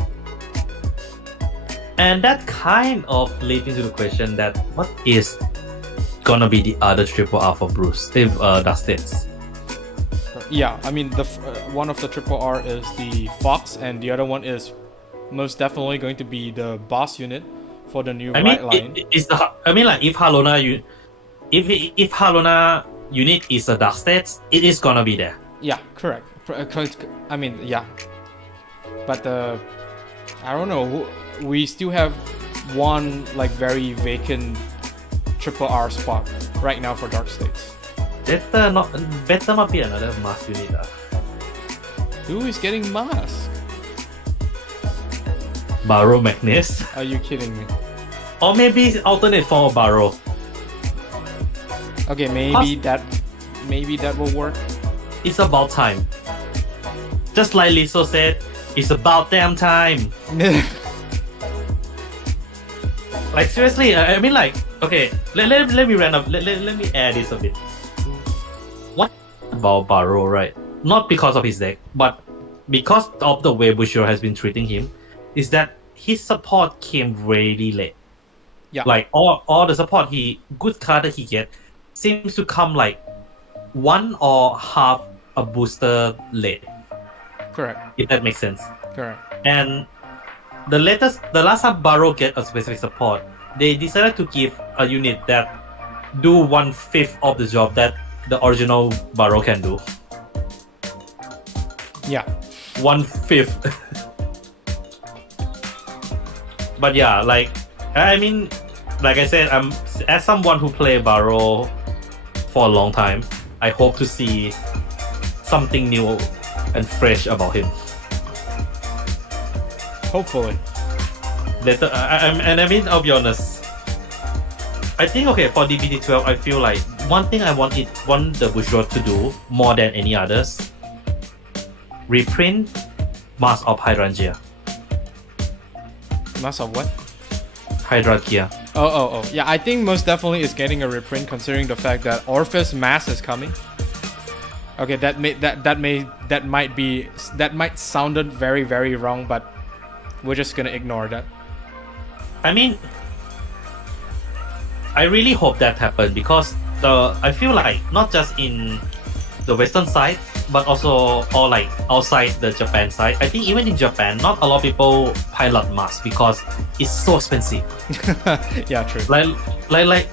And that kind of leads into the question that what is gonna be the other triple R for Bruce if Dark States? Yeah, I mean, one of the triple R is the Fox, and the other one is most definitely going to be the boss unit for the new right line. If Halona if Halona unit is a Dark States, it is gonna be there. Yeah, correct. I mean, yeah, but I don't know. We still have one like very vacant triple R spot right now for Dark States. Better not be another mask unit. Who is getting mask? Barrow Magnus. Are you kidding me? Or maybe alternate form of Barrow. Okay, maybe that will work. It's about time. Just like Lizzo said, it's about damn time. Like seriously, I mean like, okay, let me random, let me add this a bit. What about Barrow, right? Not because of his deck, but because of the way Bushido has been treating him, is that his support came really late. Yeah. Like all the support good card that he get seems to come like one or half a booster late. Correct. If that makes sense. Correct. And the last time Barrow get a specific support, they decided to give a unit that do 1/5 of the job that the original Barrow can do. Yeah. 1/5. But yeah, like I mean, like I said, as someone who played Barrow for a long time, I hope to see something new and fresh about him. Hopefully. And I mean, I'll be honest. I think for DBT12, I feel like one thing I want the Bushido to do more than any others, reprint Mask of Hydrangea. Mask of what? Hydrangea. Oh. Yeah, I think most definitely is getting a reprint considering the fact that Orpheus Mask is coming. Okay, that might sounded very, very wrong, but we're just gonna ignore that. I mean, I really hope that happens because I feel like not just in the Western side, but also or like outside the Japan side. I think even in Japan, not a lot of people pilot masks because it's so expensive. Yeah, true. Like.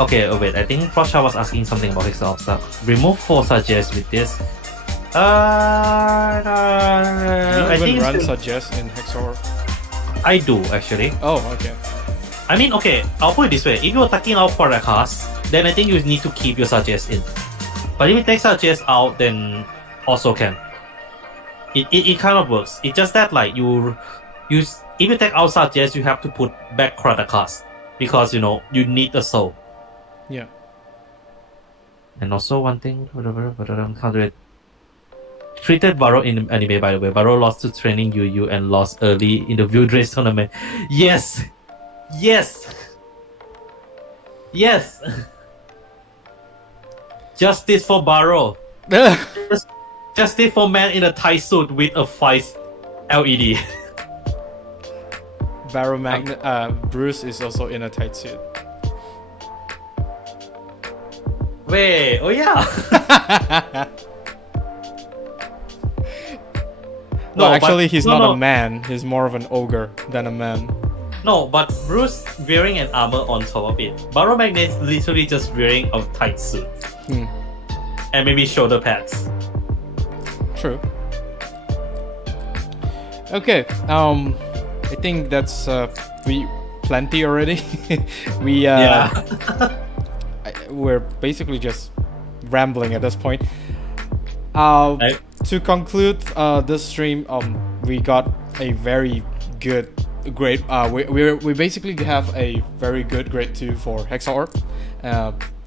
Okay, wait. I think Frosha was asking something about Hexaorb stuff. Remove 4 suggest with this. Do you I even think run suggest in Hexaorb? I do actually. Oh, okay. I mean, okay, I'll put it this way. If you're taking out for a cast, then I think you need to keep your suggest in. But if you take suggest out, then also can. It kind of works. It's just that like if you take out suggest, you have to put back Krata cast because you need a soul. Yeah. And also one thing, how do it? Treated Barrow in anime, by the way. Barrow lost to training Yu and lost early in the View Race tournament. Yes! Justice for Barrow. Justice for man in a tight suit with a 5 LED. Bruce is also in a tight suit. Wait, oh yeah. No, actually, he's not a man. He's more of an ogre than a man. No, but Bruce wearing an armor on top of it. Barrow Magnet's literally just wearing a tight suit. And maybe shoulder pads. True. Okay. I think that's we plenty already. We're basically just rambling at this point. To conclude this stream, we got a very good grade. We basically have a very good grade 2 for Hexaorb.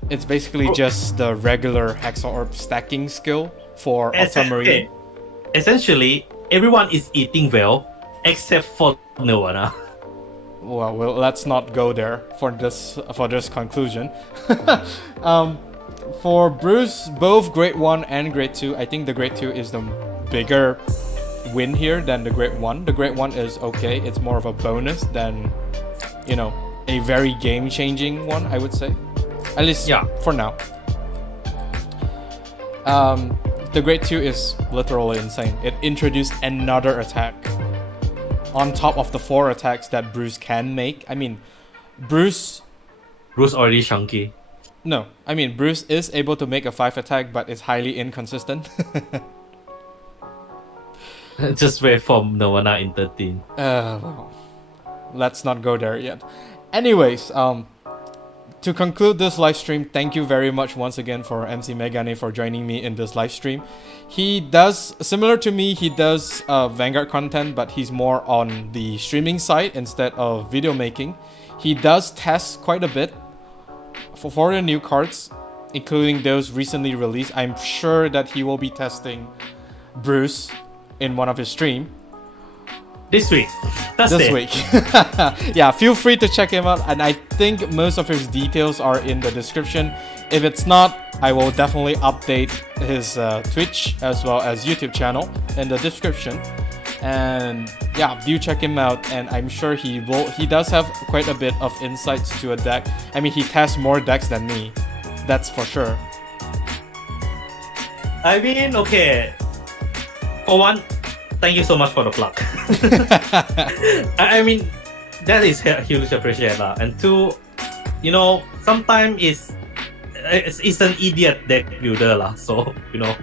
It's basically just the regular Hexaorb stacking skill for Ultramarine. Essentially, everyone is eating well except for Nirvana. Well, let's not go there for this conclusion. For Bruce, both grade 1 and grade 2, I think the grade 2 is the bigger win here than the Great One. The Great One is okay. It's more of a bonus than, you know, a very game-changing one, I would say. At least for now. The Great 2 is literally insane. It introduced another attack on top of the 4 attacks that Bruce can make. I mean, Bruce already chunky. No, I mean, Bruce is able to make a 5 attack, but it's highly inconsistent. Just wait for Nirvana in 13. Well, let's not go there yet. Anyways, to conclude this live stream, thank you very much once again for MC McMegane for joining me in this live stream. He does, similar to me, he does Vanguard content, but he's more on the streaming side instead of video making. He does test quite a bit for the new cards, including those recently released. I'm sure that he will be testing Bruce in one of his streams. This week. This week. Yeah, feel free to check him out, and I think most of his details are in the description. If it's not, I will definitely update his Twitch as well as YouTube channel in the description. And yeah, do check him out, and I'm sure he does have quite a bit of insights to a deck. I mean, he tests more decks than me, that's for sure. I mean, okay, for one, thank you so much for the plug. I mean, that is huge appreciation. And two, you know, sometimes it's an idiot deck builder, so, you know.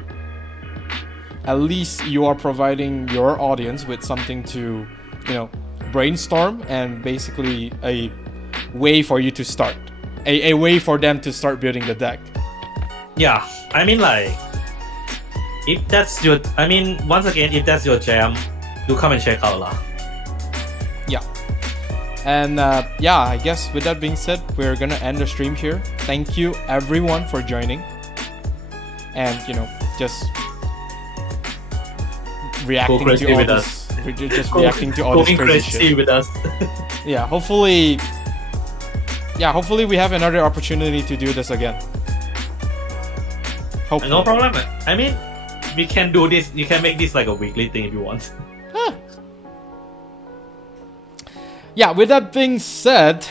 At least you are providing your audience with something to, you know, brainstorm, and basically a way for you to start. A way for them to start building the deck. Yeah, I mean, like, if that's your, I mean, once again, if that's your jam, do come and check out lah. Yeah. And yeah, I guess with that being said, we're gonna end the stream here. Thank you everyone for joining. And, you know, just reacting to all this. Just reacting to all this crazy shit. With us. Yeah, hopefully we have another opportunity to do this again. Hopefully. No problem. I mean, we can do this. You can make this like a weekly thing if you want. Huh. Yeah, with that being said,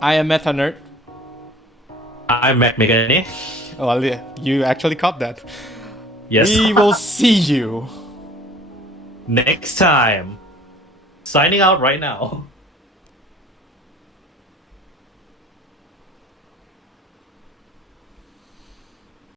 I am Meta Nerd. I'm McMegane. Well, you actually caught that. Yes. We will see you next time. Signing out right now.